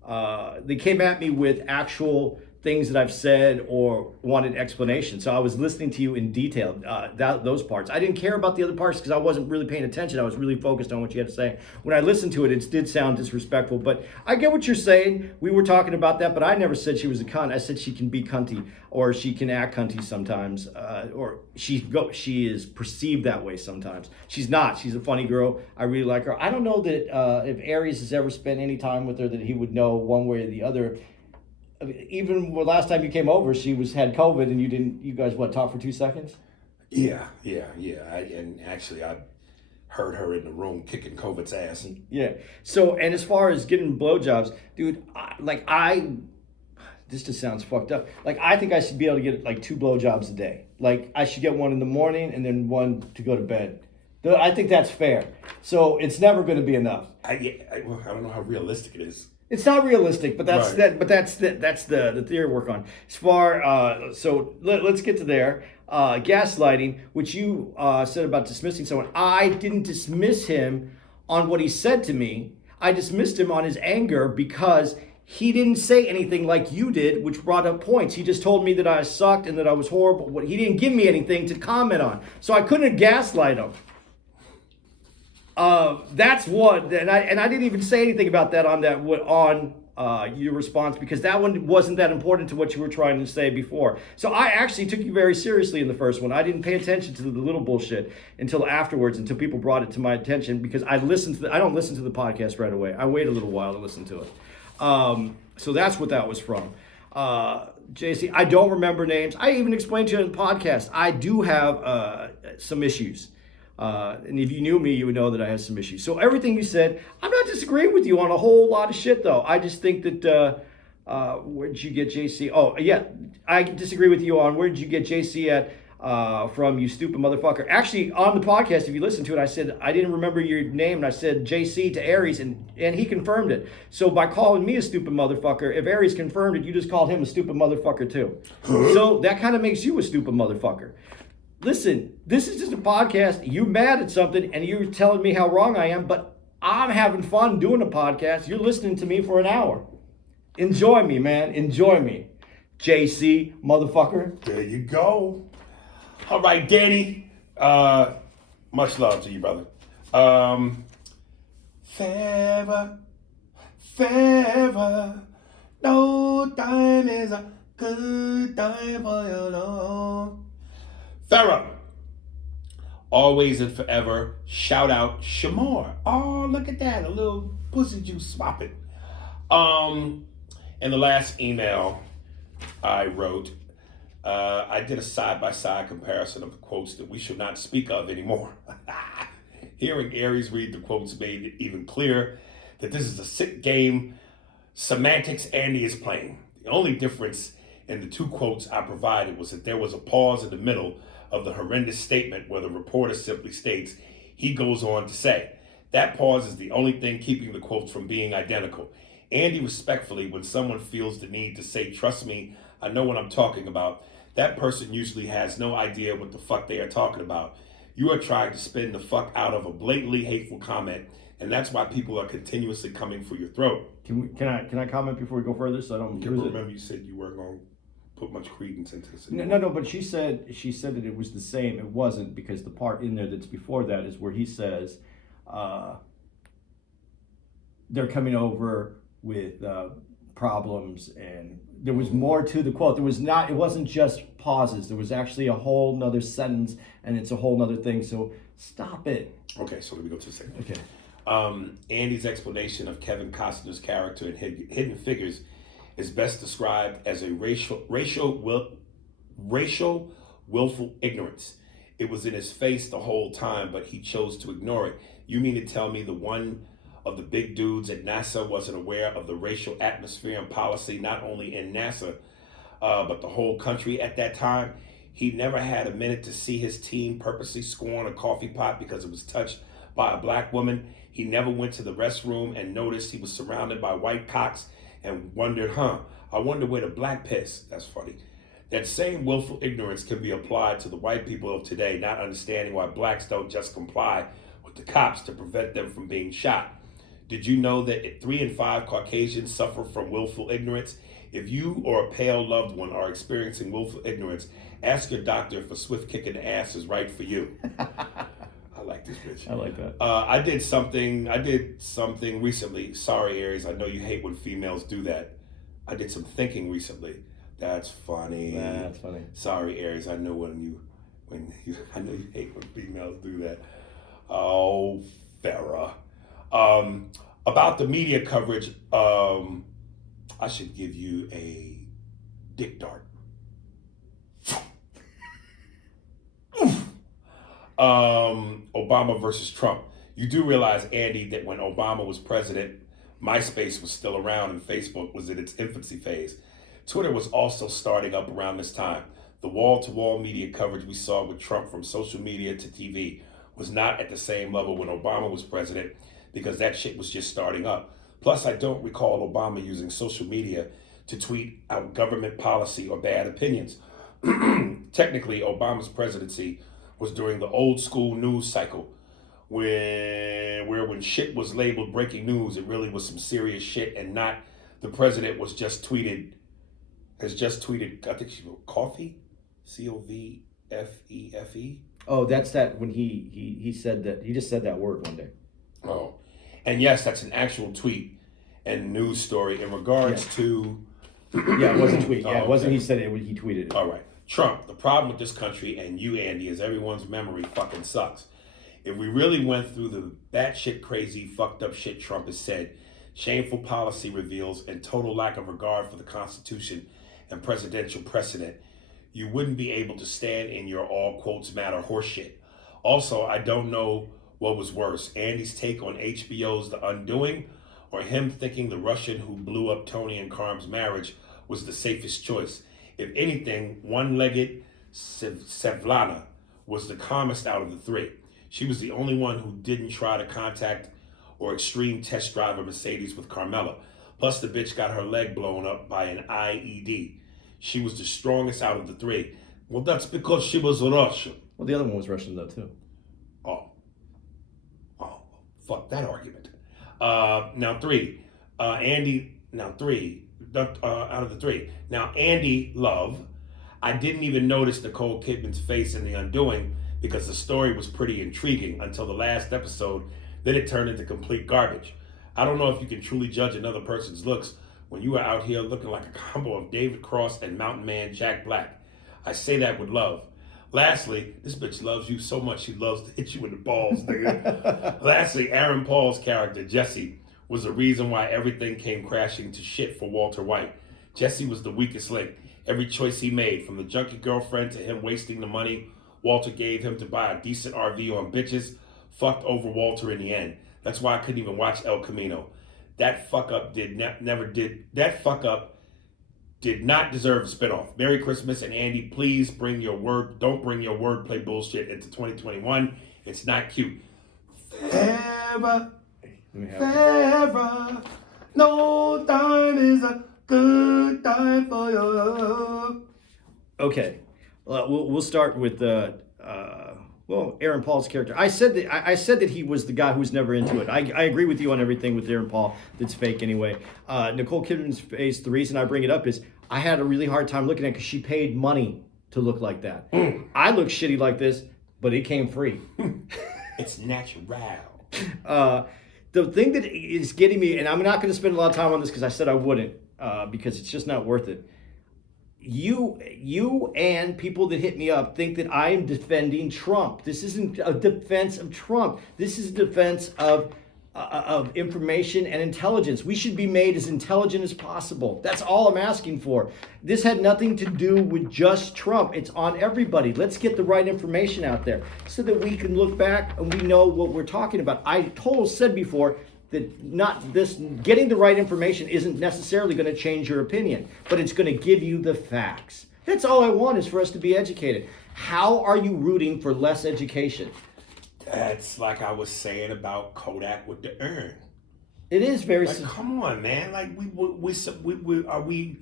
they came at me with actual things that I've said or wanted explanation. So I was listening to you in detail, those parts. I didn't care about the other parts because I wasn't really paying attention. I was really focused on what you had to say. When I listened to it, it did sound disrespectful, but I get what you're saying. We were talking about that, but I never said she was a cunt. I said she can be cunty, or she can act cunty sometimes, or she is perceived that way sometimes. She's not. She's a funny girl. I really like her. I don't know that if Aries has ever spent any time with her that he would know one way or the other. Even the last time you came over, she had COVID, and you guys talk for 2 seconds? Yeah. And actually, I heard her in the room kicking COVID's ass. Yeah. So, and as far as getting blowjobs, dude, this just sounds fucked up. Like, I think I should be able to get like 2 blowjobs a day. Like, I should get one in the morning and then one to go to bed. I think that's fair. So it's never going to be enough. I don't know how realistic it is. It's not realistic, but that's Right. that. But that's the theory to work on. As far so let's get to there. Gaslighting, which you said about dismissing someone. I didn't dismiss him on what he said to me. I dismissed him on his anger because he didn't say anything like you did, which brought up points. He just told me that I sucked and that I was horrible. He didn't give me anything to comment on, so I couldn't gaslight him. That's what, and I didn't even say anything about that on your response because that one wasn't that important to what you were trying to say before. So I actually took you very seriously in the first one. I didn't pay attention to the little bullshit until afterwards, until people brought it to my attention because I don't listen to the podcast right away. I wait a little while to listen to it. So that's what that was from. JC, I don't remember names. I even explained to you in the podcast. I do have some issues. And if you knew me, you would know that I had some issues. So everything you said, I'm not disagreeing with you on a whole lot of shit, though. I just think that, where'd you get JC? Oh, yeah, I disagree with you on where did you get JC at from, you stupid motherfucker. Actually, on the podcast, if you listen to it, I said, I didn't remember your name, and I said JC to Aries, and he confirmed it. So by calling me a stupid motherfucker, if Aries confirmed it, you just called him a stupid motherfucker, too. So that kind of makes you a stupid motherfucker. Listen, this is just a podcast. You mad at something and you're telling me how wrong I am, but I'm having fun doing a podcast. You're listening to me for an hour. Enjoy me, man. Enjoy me. JC, motherfucker. There you go. All right, Danny. Much love to you, brother. Forever, no time is a good time for you, no. Farrah, always and forever, shout out Shamar. Oh, look at that, a little pussy juice swapping. In the last email I wrote, I did a side-by-side comparison of the quotes that we should not speak of anymore. Hearing Aries read the quotes made it even clearer that this is a sick game semantics Andy is playing. The only difference in the 2 quotes I provided was that there was a pause in the middle of the horrendous statement where the reporter simply states, he goes on to say. That pause is the only thing keeping the quotes from being identical. Andy respectfully, when someone feels the need to say, trust me, I know what I'm talking about, that person usually has no idea what the fuck they are talking about. You are trying to spin the fuck out of a blatantly hateful comment, and that's why people are continuously coming for your throat. Can I comment before we go further so I don't lose it? Remember you said you weren't going to put much credence into this. No, but she said that it was the same. It wasn't, because the part in there that's before that is where he says they're coming over with problems, and there was more to the quote. It wasn't just pauses. There was actually a whole nother sentence, and it's a whole nother thing. So stop it. Okay, so let me go to the second. Okay. Andy's explanation of Kevin Costner's character in Hidden Figures is best described as a racial willful ignorance. It was in his face the whole time, but he chose to ignore it. You mean to tell me the one of the big dudes at NASA wasn't aware of the racial atmosphere and policy, not only in NASA, but the whole country at that time? He never had a minute to see his team purposely scorn a coffee pot because it was touched by a black woman. He never went to the restroom and noticed he was surrounded by white cocks and wondered, I wonder where the black piss. That's funny. That same willful ignorance can be applied to the white people of today, not understanding why blacks don't just comply with the cops to prevent them from being shot. Did you know that 3 in 5 Caucasians suffer from willful ignorance? If you or a pale loved one are experiencing willful ignorance, ask your doctor if a swift kick in the ass is right for you. I like this bitch. I like that. I did something recently. Sorry, Aries, I know you hate when females do that. I did some thinking recently. That's funny. That's funny. Sorry, Aries, I know I know you hate when females do that. Oh, Farrah. About the media coverage, I should give you a dick dart. Obama versus Trump. You do realize, Andy, that when Obama was president, MySpace was still around and Facebook was in its infancy phase. Twitter was also starting up around this time. The wall-to-wall media coverage we saw with Trump from social media to TV was not at the same level when Obama was president, because that shit was just starting up. Plus, I don't recall Obama using social media to tweet out government policy or bad opinions. Technically, Obama's presidency was during the old school news cycle, where when shit was labeled breaking news, it really was some serious shit, and not the president has just tweeted, I think she wrote coffee, COVFEFE. Oh, that's that when he said that, he just said that word one day. Oh, and yes, that's an actual tweet and news story in regards to. Yeah, it wasn't a tweet. Yeah, Oh, it wasn't. okay. He said it. He tweeted it. All right. Trump, the problem with this country and you, Andy, is everyone's memory fucking sucks. If we really went through the batshit crazy, fucked up shit Trump has said, shameful policy reveals, and total lack of regard for the Constitution and presidential precedent, you wouldn't be able to stand in your all quotes matter horseshit. Also, I don't know what was worse, Andy's take on HBO's The Undoing, or him thinking the Russian who blew up Tony and Carm's marriage was the safest choice. If anything, one-legged Sevlana was the calmest out of the three. She was the only one who didn't try to contact or extreme test drive a Mercedes with Carmela. Plus, the bitch got her leg blown up by an IED. She was the strongest out of the three. Well, that's because she was Russian. Well, the other one was Russian though too. Oh, fuck that argument. Now three. Andy, now three. Out of the three. Now, Andy Love, I didn't even notice Nicole Kidman's face in The Undoing because the story was pretty intriguing until the last episode. Then it turned into complete garbage. I don't know if you can truly judge another person's looks when you are out here looking like a combo of David Cross and Mountain Man Jack Black. I say that with love. Lastly, this bitch loves you so much she loves to hit you in the balls, nigga. Lastly, Aaron Paul's character, Jesse, was the reason why everything came crashing to shit for Walter White. Jesse was the weakest link. Every choice he made, from the junkie girlfriend to him wasting the money Walter gave him to buy a decent RV on bitches, fucked over Walter in the end. That's why I couldn't even watch El Camino. That fuck up did not deserve a spinoff. Merry Christmas, and Andy, please don't bring your wordplay bullshit into 2021. It's not cute. Farrah, no time is a good time for you. Okay, we'll start with Aaron Paul's character. I said that he was the guy who's never into it. I agree with you on everything with Aaron Paul that's fake anyway. Nicole Kidman's face, the reason I bring it up is I had a really hard time looking at it because she paid money to look like that. I look shitty like this, but it came free. It's natural. The thing that is getting me, and I'm not going to spend a lot of time on this because I said I wouldn't, because it's just not worth it. You and people that hit me up think that I am defending Trump. This isn't a defense of Trump. This is a defense of information and intelligence. We should be made as intelligent as possible. That's all I'm asking for. This had nothing to do with just Trump. It's on everybody. Let's get the right information out there so that we can look back and we know what we're talking about. I said before that getting the right information isn't necessarily going to change your opinion, but it's going to give you the facts. That's all I want, is for us to be educated. How are you rooting for less education? That's like I was saying about Kodak with the urn. It is very. Like, come on, man. Like, are we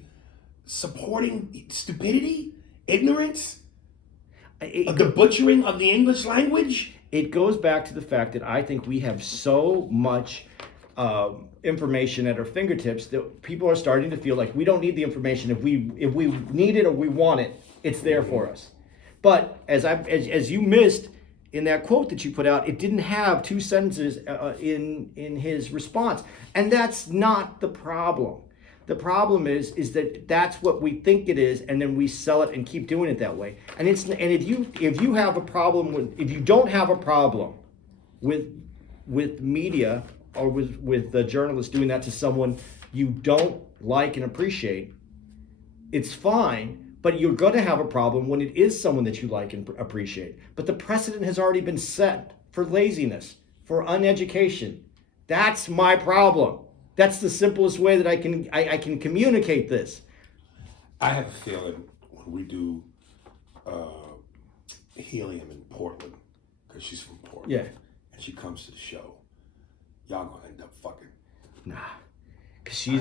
supporting stupidity, ignorance, the butchering of the English language? It goes back to the fact that I think we have so much information at our fingertips that people are starting to feel like we don't need the information. If we need it or we want it, it's there for us. But as you missed in that quote that you put out, it didn't have two sentences in his response, and that's not the problem. The problem is that that's what we think it is, and then we sell it and keep doing it that way. And if you have a problem if you don't have a problem with media or with the journalists doing that to someone you don't like and appreciate, it's fine. But you're going to have a problem when it is someone that you like and appreciate. But the precedent has already been set for laziness, for uneducation. That's my problem. That's the simplest way that I can communicate this. I have a feeling when we do Helium in Portland, because she's from Portland, Yeah. and she comes to the show, y'all gonna end up fucking. Nah. Cause she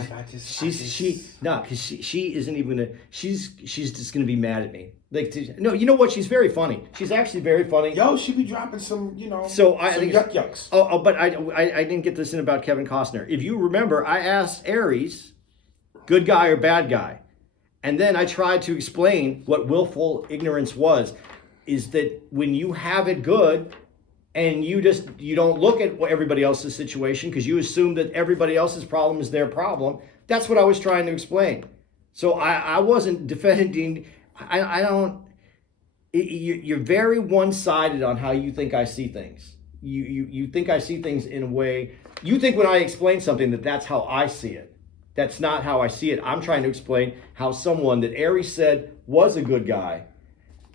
isn't even gonna. She's just gonna be mad at me. Like, no, you know what? She's very funny. She's actually very funny. Yo, she be dropping some, So I some think yucks. But I didn't get this in about Kevin Costner. If you remember, I asked Aries, good guy or bad guy, and then I tried to explain what willful ignorance was. Is that when you have it good, and you don't look at everybody else's situation because you assume that everybody else's problem is their problem. That's what I was trying to explain. So I wasn't defending. I don't. You're very one-sided on how you think I see things. You think I see things in a way. You think when I explain something that's how I see it. That's not how I see it. I'm trying to explain how someone that Aries said was a good guy.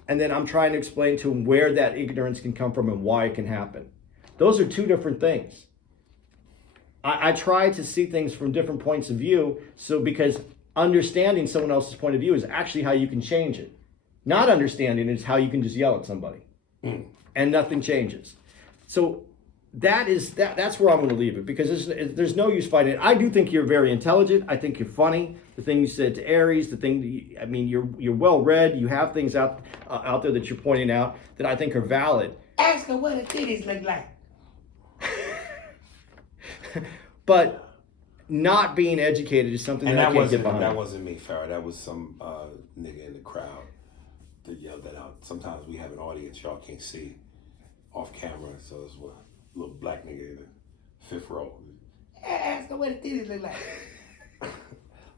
And then I'm trying to explain to him where that ignorance can come from and why it can happen. Those are two different things. I try to see things from different points of view, because understanding someone else's point of view is actually how you can change it. Not understanding is how you can just yell at somebody and nothing changes. So that's where I'm going to leave it, because there's no use fighting it. I do think you're very intelligent. I think you're funny. The thing you said to Aries, you're well read. You have things out there that you're pointing out that I think are valid. Ask her what her titties look like. But not being educated is something that I can't get behind. That wasn't me, Farrah. That was some nigga in the crowd that yelled that out. Sometimes we have an audience y'all can't see off camera, so it's what little black nigga in the 5th row. Ask her what the titties look like.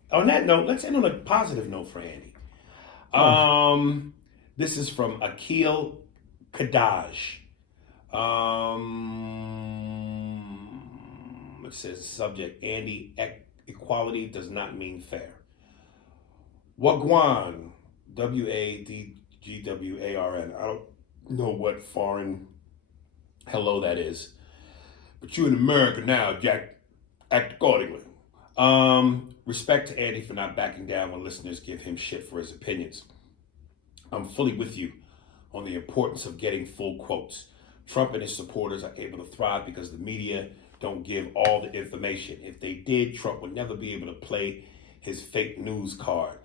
On that note, let's end on a positive note for Andy. This is from Akil Kadaj. It says subject: Andy, equality does not mean fair. Wagwan, WADGWARN. I don't know what foreign hello that is, but you in America now, Jack. Act accordingly. Respect to Andy for not backing down when listeners give him shit for his opinions. I'm fully with you on the importance of getting full quotes. Trump and his supporters are able to thrive because the media don't give all the information. If they did, Trump would never be able to play his fake news card.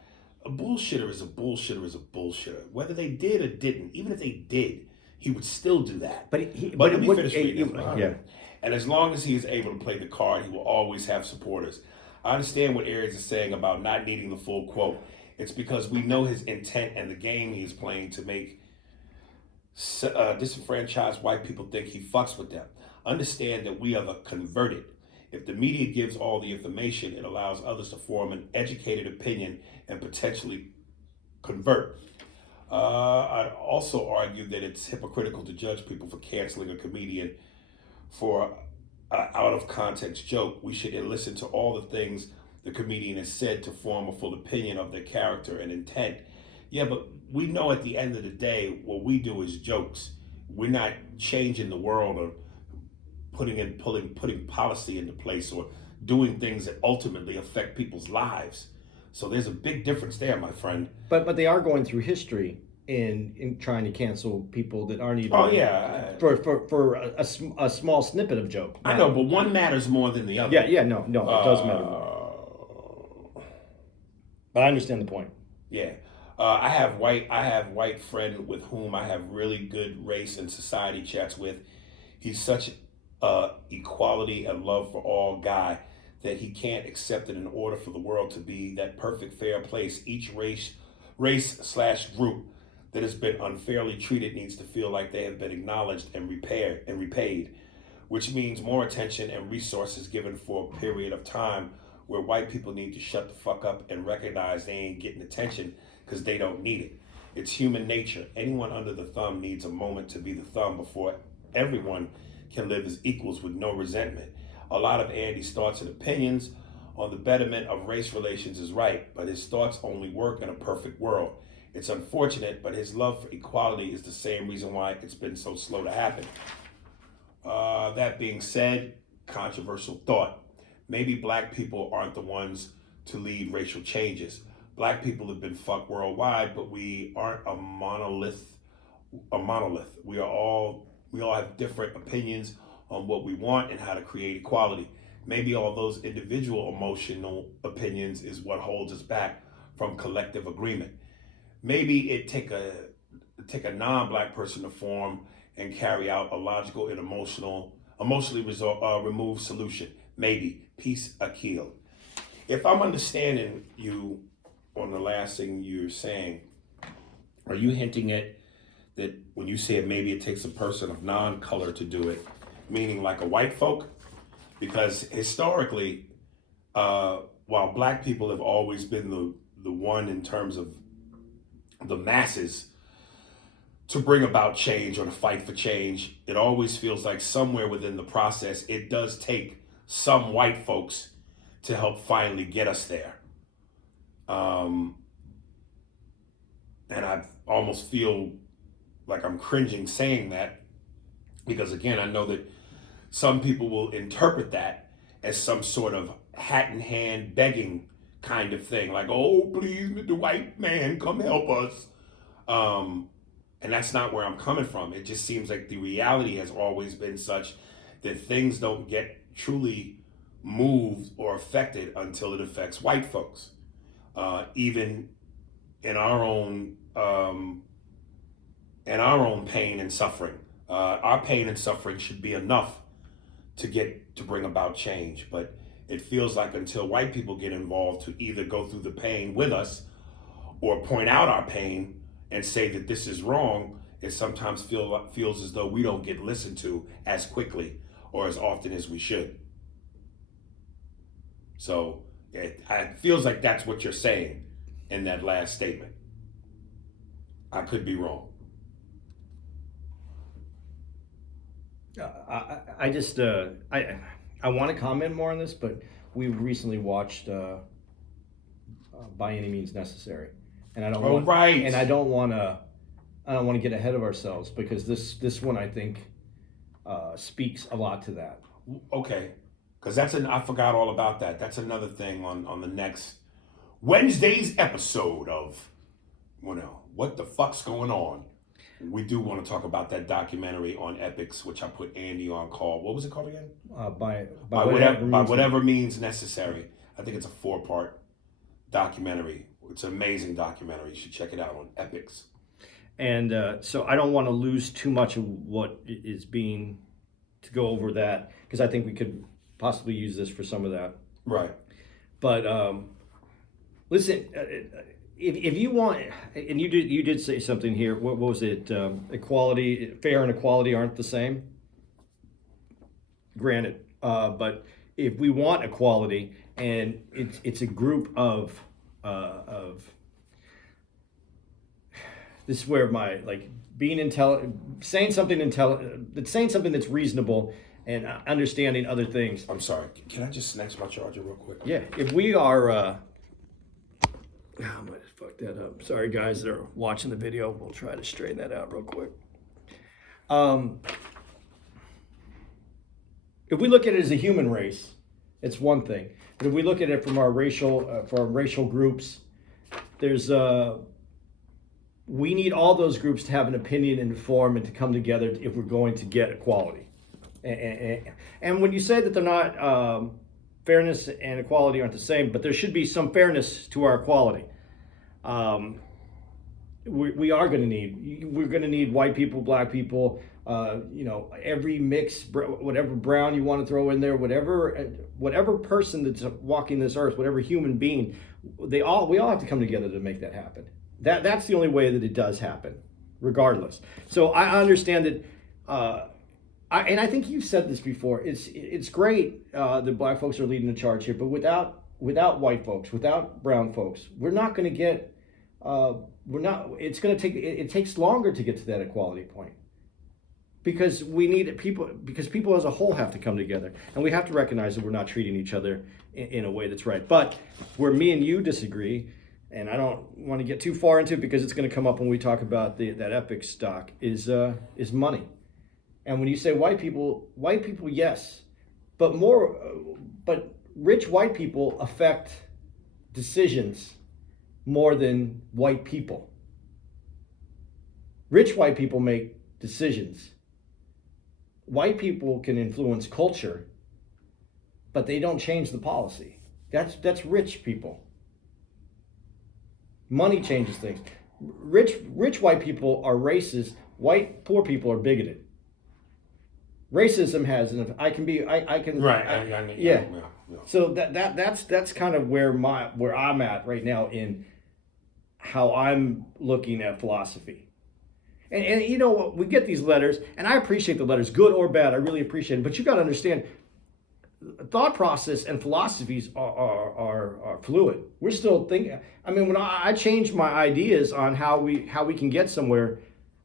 A bullshitter is a bullshitter is a bullshitter. Whether they did or didn't, even if they did, he would still do that. But let me finish reading. Yeah. And as long as he is able to play the card, he will always have supporters. I understand what Aries is saying about not needing the full quote. It's because we know his intent and the game he is playing to make disenfranchised white people think he fucks with them. Understand that we are the converted. If the media gives all the information, it allows others to form an educated opinion and potentially convert. I'd also argue that it's hypocritical to judge people for canceling a comedian for an out of context joke. We should listen to all the things the comedian has said to form a full opinion of their character and intent. Yeah, but we know at the end of the day, what we do is jokes. We're not changing the world or putting policy into place or doing things that ultimately affect people's lives. So there's a big difference there, my friend. But they are going through history in trying to cancel people that aren't even Oh yeah, for a small snippet of joke. I know, but one matters more than the other. Yeah, no, it does matter more. But I understand the point. Yeah. I have white friend with whom I have really good race and society chats with. He's such equality and love for all guy that he can't accept it in order for the world to be that perfect fair place. Each race/group that has been unfairly treated needs to feel like they have been acknowledged and repaid, which means more attention and resources given for a period of time where white people need to shut the fuck up and recognize they ain't getting attention because they don't need it. It's human nature. Anyone under the thumb needs a moment to be the thumb before everyone can live as equals with no resentment. A lot of Andy's thoughts and opinions on the betterment of race relations is right, but his thoughts only work in a perfect world. It's unfortunate, but his love for equality is the same reason why it's been so slow to happen. That being said, controversial thought. Maybe black people aren't the ones to lead racial changes. Black people have been fucked worldwide, but we aren't a monolith. We all have different opinions on what we want and how to create equality. Maybe all those individual emotional opinions is what holds us back from collective agreement. Maybe it take a non-black person to form and carry out a logical and emotionally removed solution. Maybe peace Akil. If I'm understanding you on the last thing you're saying, are you hinting at that when you say maybe it takes a person of non-color to do it, meaning like a white folk? Because historically, while black people have always been the one in terms of the masses to bring about change or to fight for change, it always feels like somewhere within the process, it does take some white folks to help finally get us there. And I almost feel like I'm cringing saying that because, again, I know that some people will interpret that as some sort of hat in hand begging kind of thing, like, oh, please, Mr. White Man, come help us. And that's not where I'm coming from. It just seems like the reality has always been such that things don't get truly moved or affected until it affects white folks. Even in our own pain and suffering. Our pain and suffering should be enough to bring about change. But it feels like until white people get involved to either go through the pain with us or point out our pain and say that this is wrong, it sometimes feels as though we don't get listened to as quickly or as often as we should. So it feels like that's what you're saying in that last statement. I could be wrong. I just I want to comment more on this, but we recently watched By Any Means Necessary, and I don't want to get ahead of ourselves because this one I think speaks a lot to that. Okay, because I forgot all about that. That's another thing on the next Wednesday's episode of What the Fuck's Going On. We do want to talk about that documentary on Epix, which I put Andy on called. What was it called again? By whatever means necessary. I think it's a 4-part documentary. It's an amazing documentary. You should check it out on Epix. And so I don't want to lose too much of what is being to go over that because I think we could possibly use this for some of that. Right. But listen. If you want, and you did say something here. What was it? Equality, fair and equality aren't the same. Granted, but if we want equality, and it's a group of this is where my being saying something that's reasonable and understanding other things. I'm sorry. Can I just snatch my charger real quick? Yeah. If we are. I might have fucked that up. Sorry, guys that are watching the video. We'll try to straighten that out real quick. If we look at it as a human race, it's one thing. But if we look at it from our racial groups, there's we need all those groups to have an opinion and form and to come together if we're going to get equality. And when you say that they're not, fairness and equality aren't the same, but there should be some fairness to our equality. We're going to need white people, black people, every mix, whatever brown you want to throw in there, whatever person that's walking this earth, whatever human being, we all have to come together to make that happen. That's the only way that it does happen, regardless. So I understand that, and I think you've said this before. It's great that black folks are leading the charge here, but without white folks, without brown folks, we're not going to get. It's going to take. It takes longer to get to that equality point. Because we need people. Because people as a whole have to come together, and we have to recognize that we're not treating each other in a way that's right. But where me and you disagree. And I don't want to get too far into it because it's going to come up when we talk about that Epic stock is money. And when you say white people, yes, but rich white people affect decisions more than white people. Rich white people make decisions. White people can influence culture, but they don't change the policy. That's rich people. Money changes things. Rich white people are racist. White poor people are bigoted. Racism has I can Right. Yeah. So that's kind of where I'm at right now in how I'm looking at philosophy. And you know, we get these letters, and I appreciate the letters, good or bad. I really appreciate it. But you got to understand, thought process and philosophies are fluid. We're still thinking. I mean, when I change my ideas on how we can get somewhere,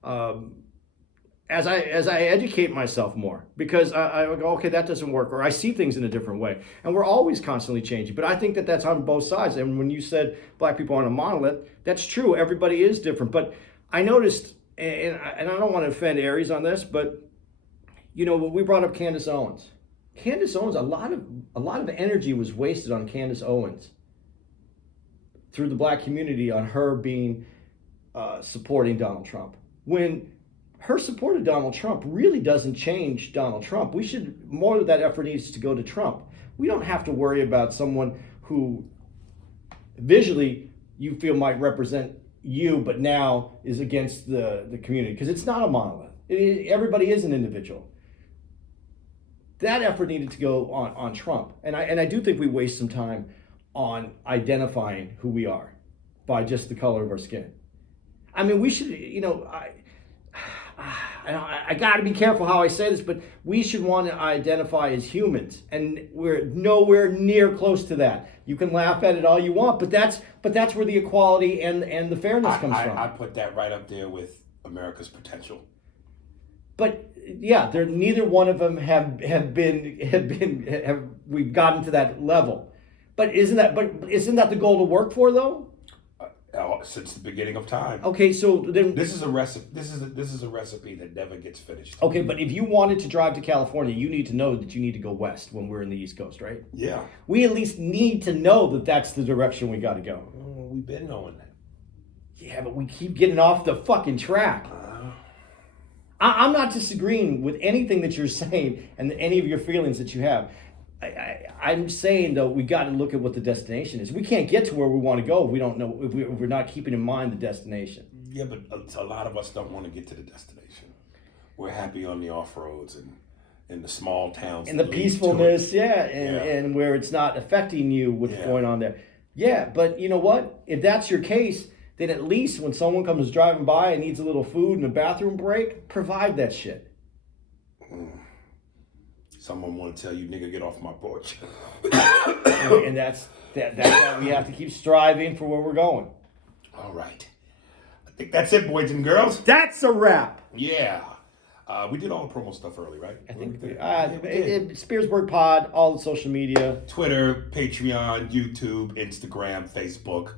as I educate myself more, because I go, okay, that doesn't work, or I see things in a different way, and we're always constantly changing. But I think that that's on both sides. And when you said black people aren't a monolith, that's true. Everybody is different. But I noticed, and I don't want to offend Aries on this, but you know, we brought up Candace Owens. Candace Owens, a lot of energy was wasted on Candace Owens through the black community on her being supporting Donald Trump. When her support of Donald Trump really doesn't change Donald Trump. More of that effort needs to go to Trump. We don't have to worry about someone who visually you feel might represent you, but now is against the community, because it's not a monolith. Everybody is an individual. That effort needed to go on Trump. And I do think we waste some time on identifying who we are by just the color of our skin. I mean, we should, you know, I got to be careful how I say this, but we should want to identify as humans, and we're nowhere near close to that. You can laugh at it all you want, but that's where the equality and the fairness comes from. I put that right up there with America's potential. But yeah, neither one of them have we've gotten to that level. But isn't that the goal to work for, though? Since the beginning of time. Okay, so then this is a recipe. This is a recipe that never gets finished. Okay, but if you wanted to drive to California, you need to know that you need to go west when we're in the East Coast, right? Yeah. We at least need to know that that's the direction we got to go. We've been knowing that. Yeah, but we keep getting off the fucking track. I'm not disagreeing with anything that you're saying and any of your feelings that you have. I'm saying, though, we got to look at what the destination is. We can't get to where we want to go if we don't know, if we're not keeping in mind the destination. Yeah, but a lot of us don't want to get to the destination. We're happy on the off-roads and in the small towns. And the peacefulness, and where it's not affecting you what's going on there. Yeah, but you know what? If that's your case, then at least when someone comes driving by and needs a little food and a bathroom break, provide that shit. Someone want to tell you, nigga, get off my porch. And that's why we have to keep striving for where we're going. All right. I think that's it, boys and girls. That's a wrap. Yeah. We did all the promo stuff early, right? I think we did. Spearsburg Pod, all the social media. Twitter, Patreon, YouTube, Instagram, Facebook.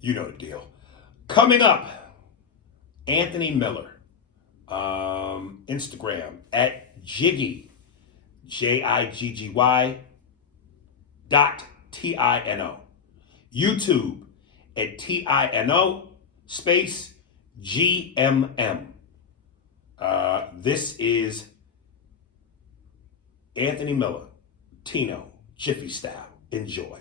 You know the deal. Coming up, Anthony Miller. Instagram at Jiggy, JIGGY .TINO. YouTube at TINO space GMM. This is Anthony Miller, Tino, Jiffy Style. Enjoy.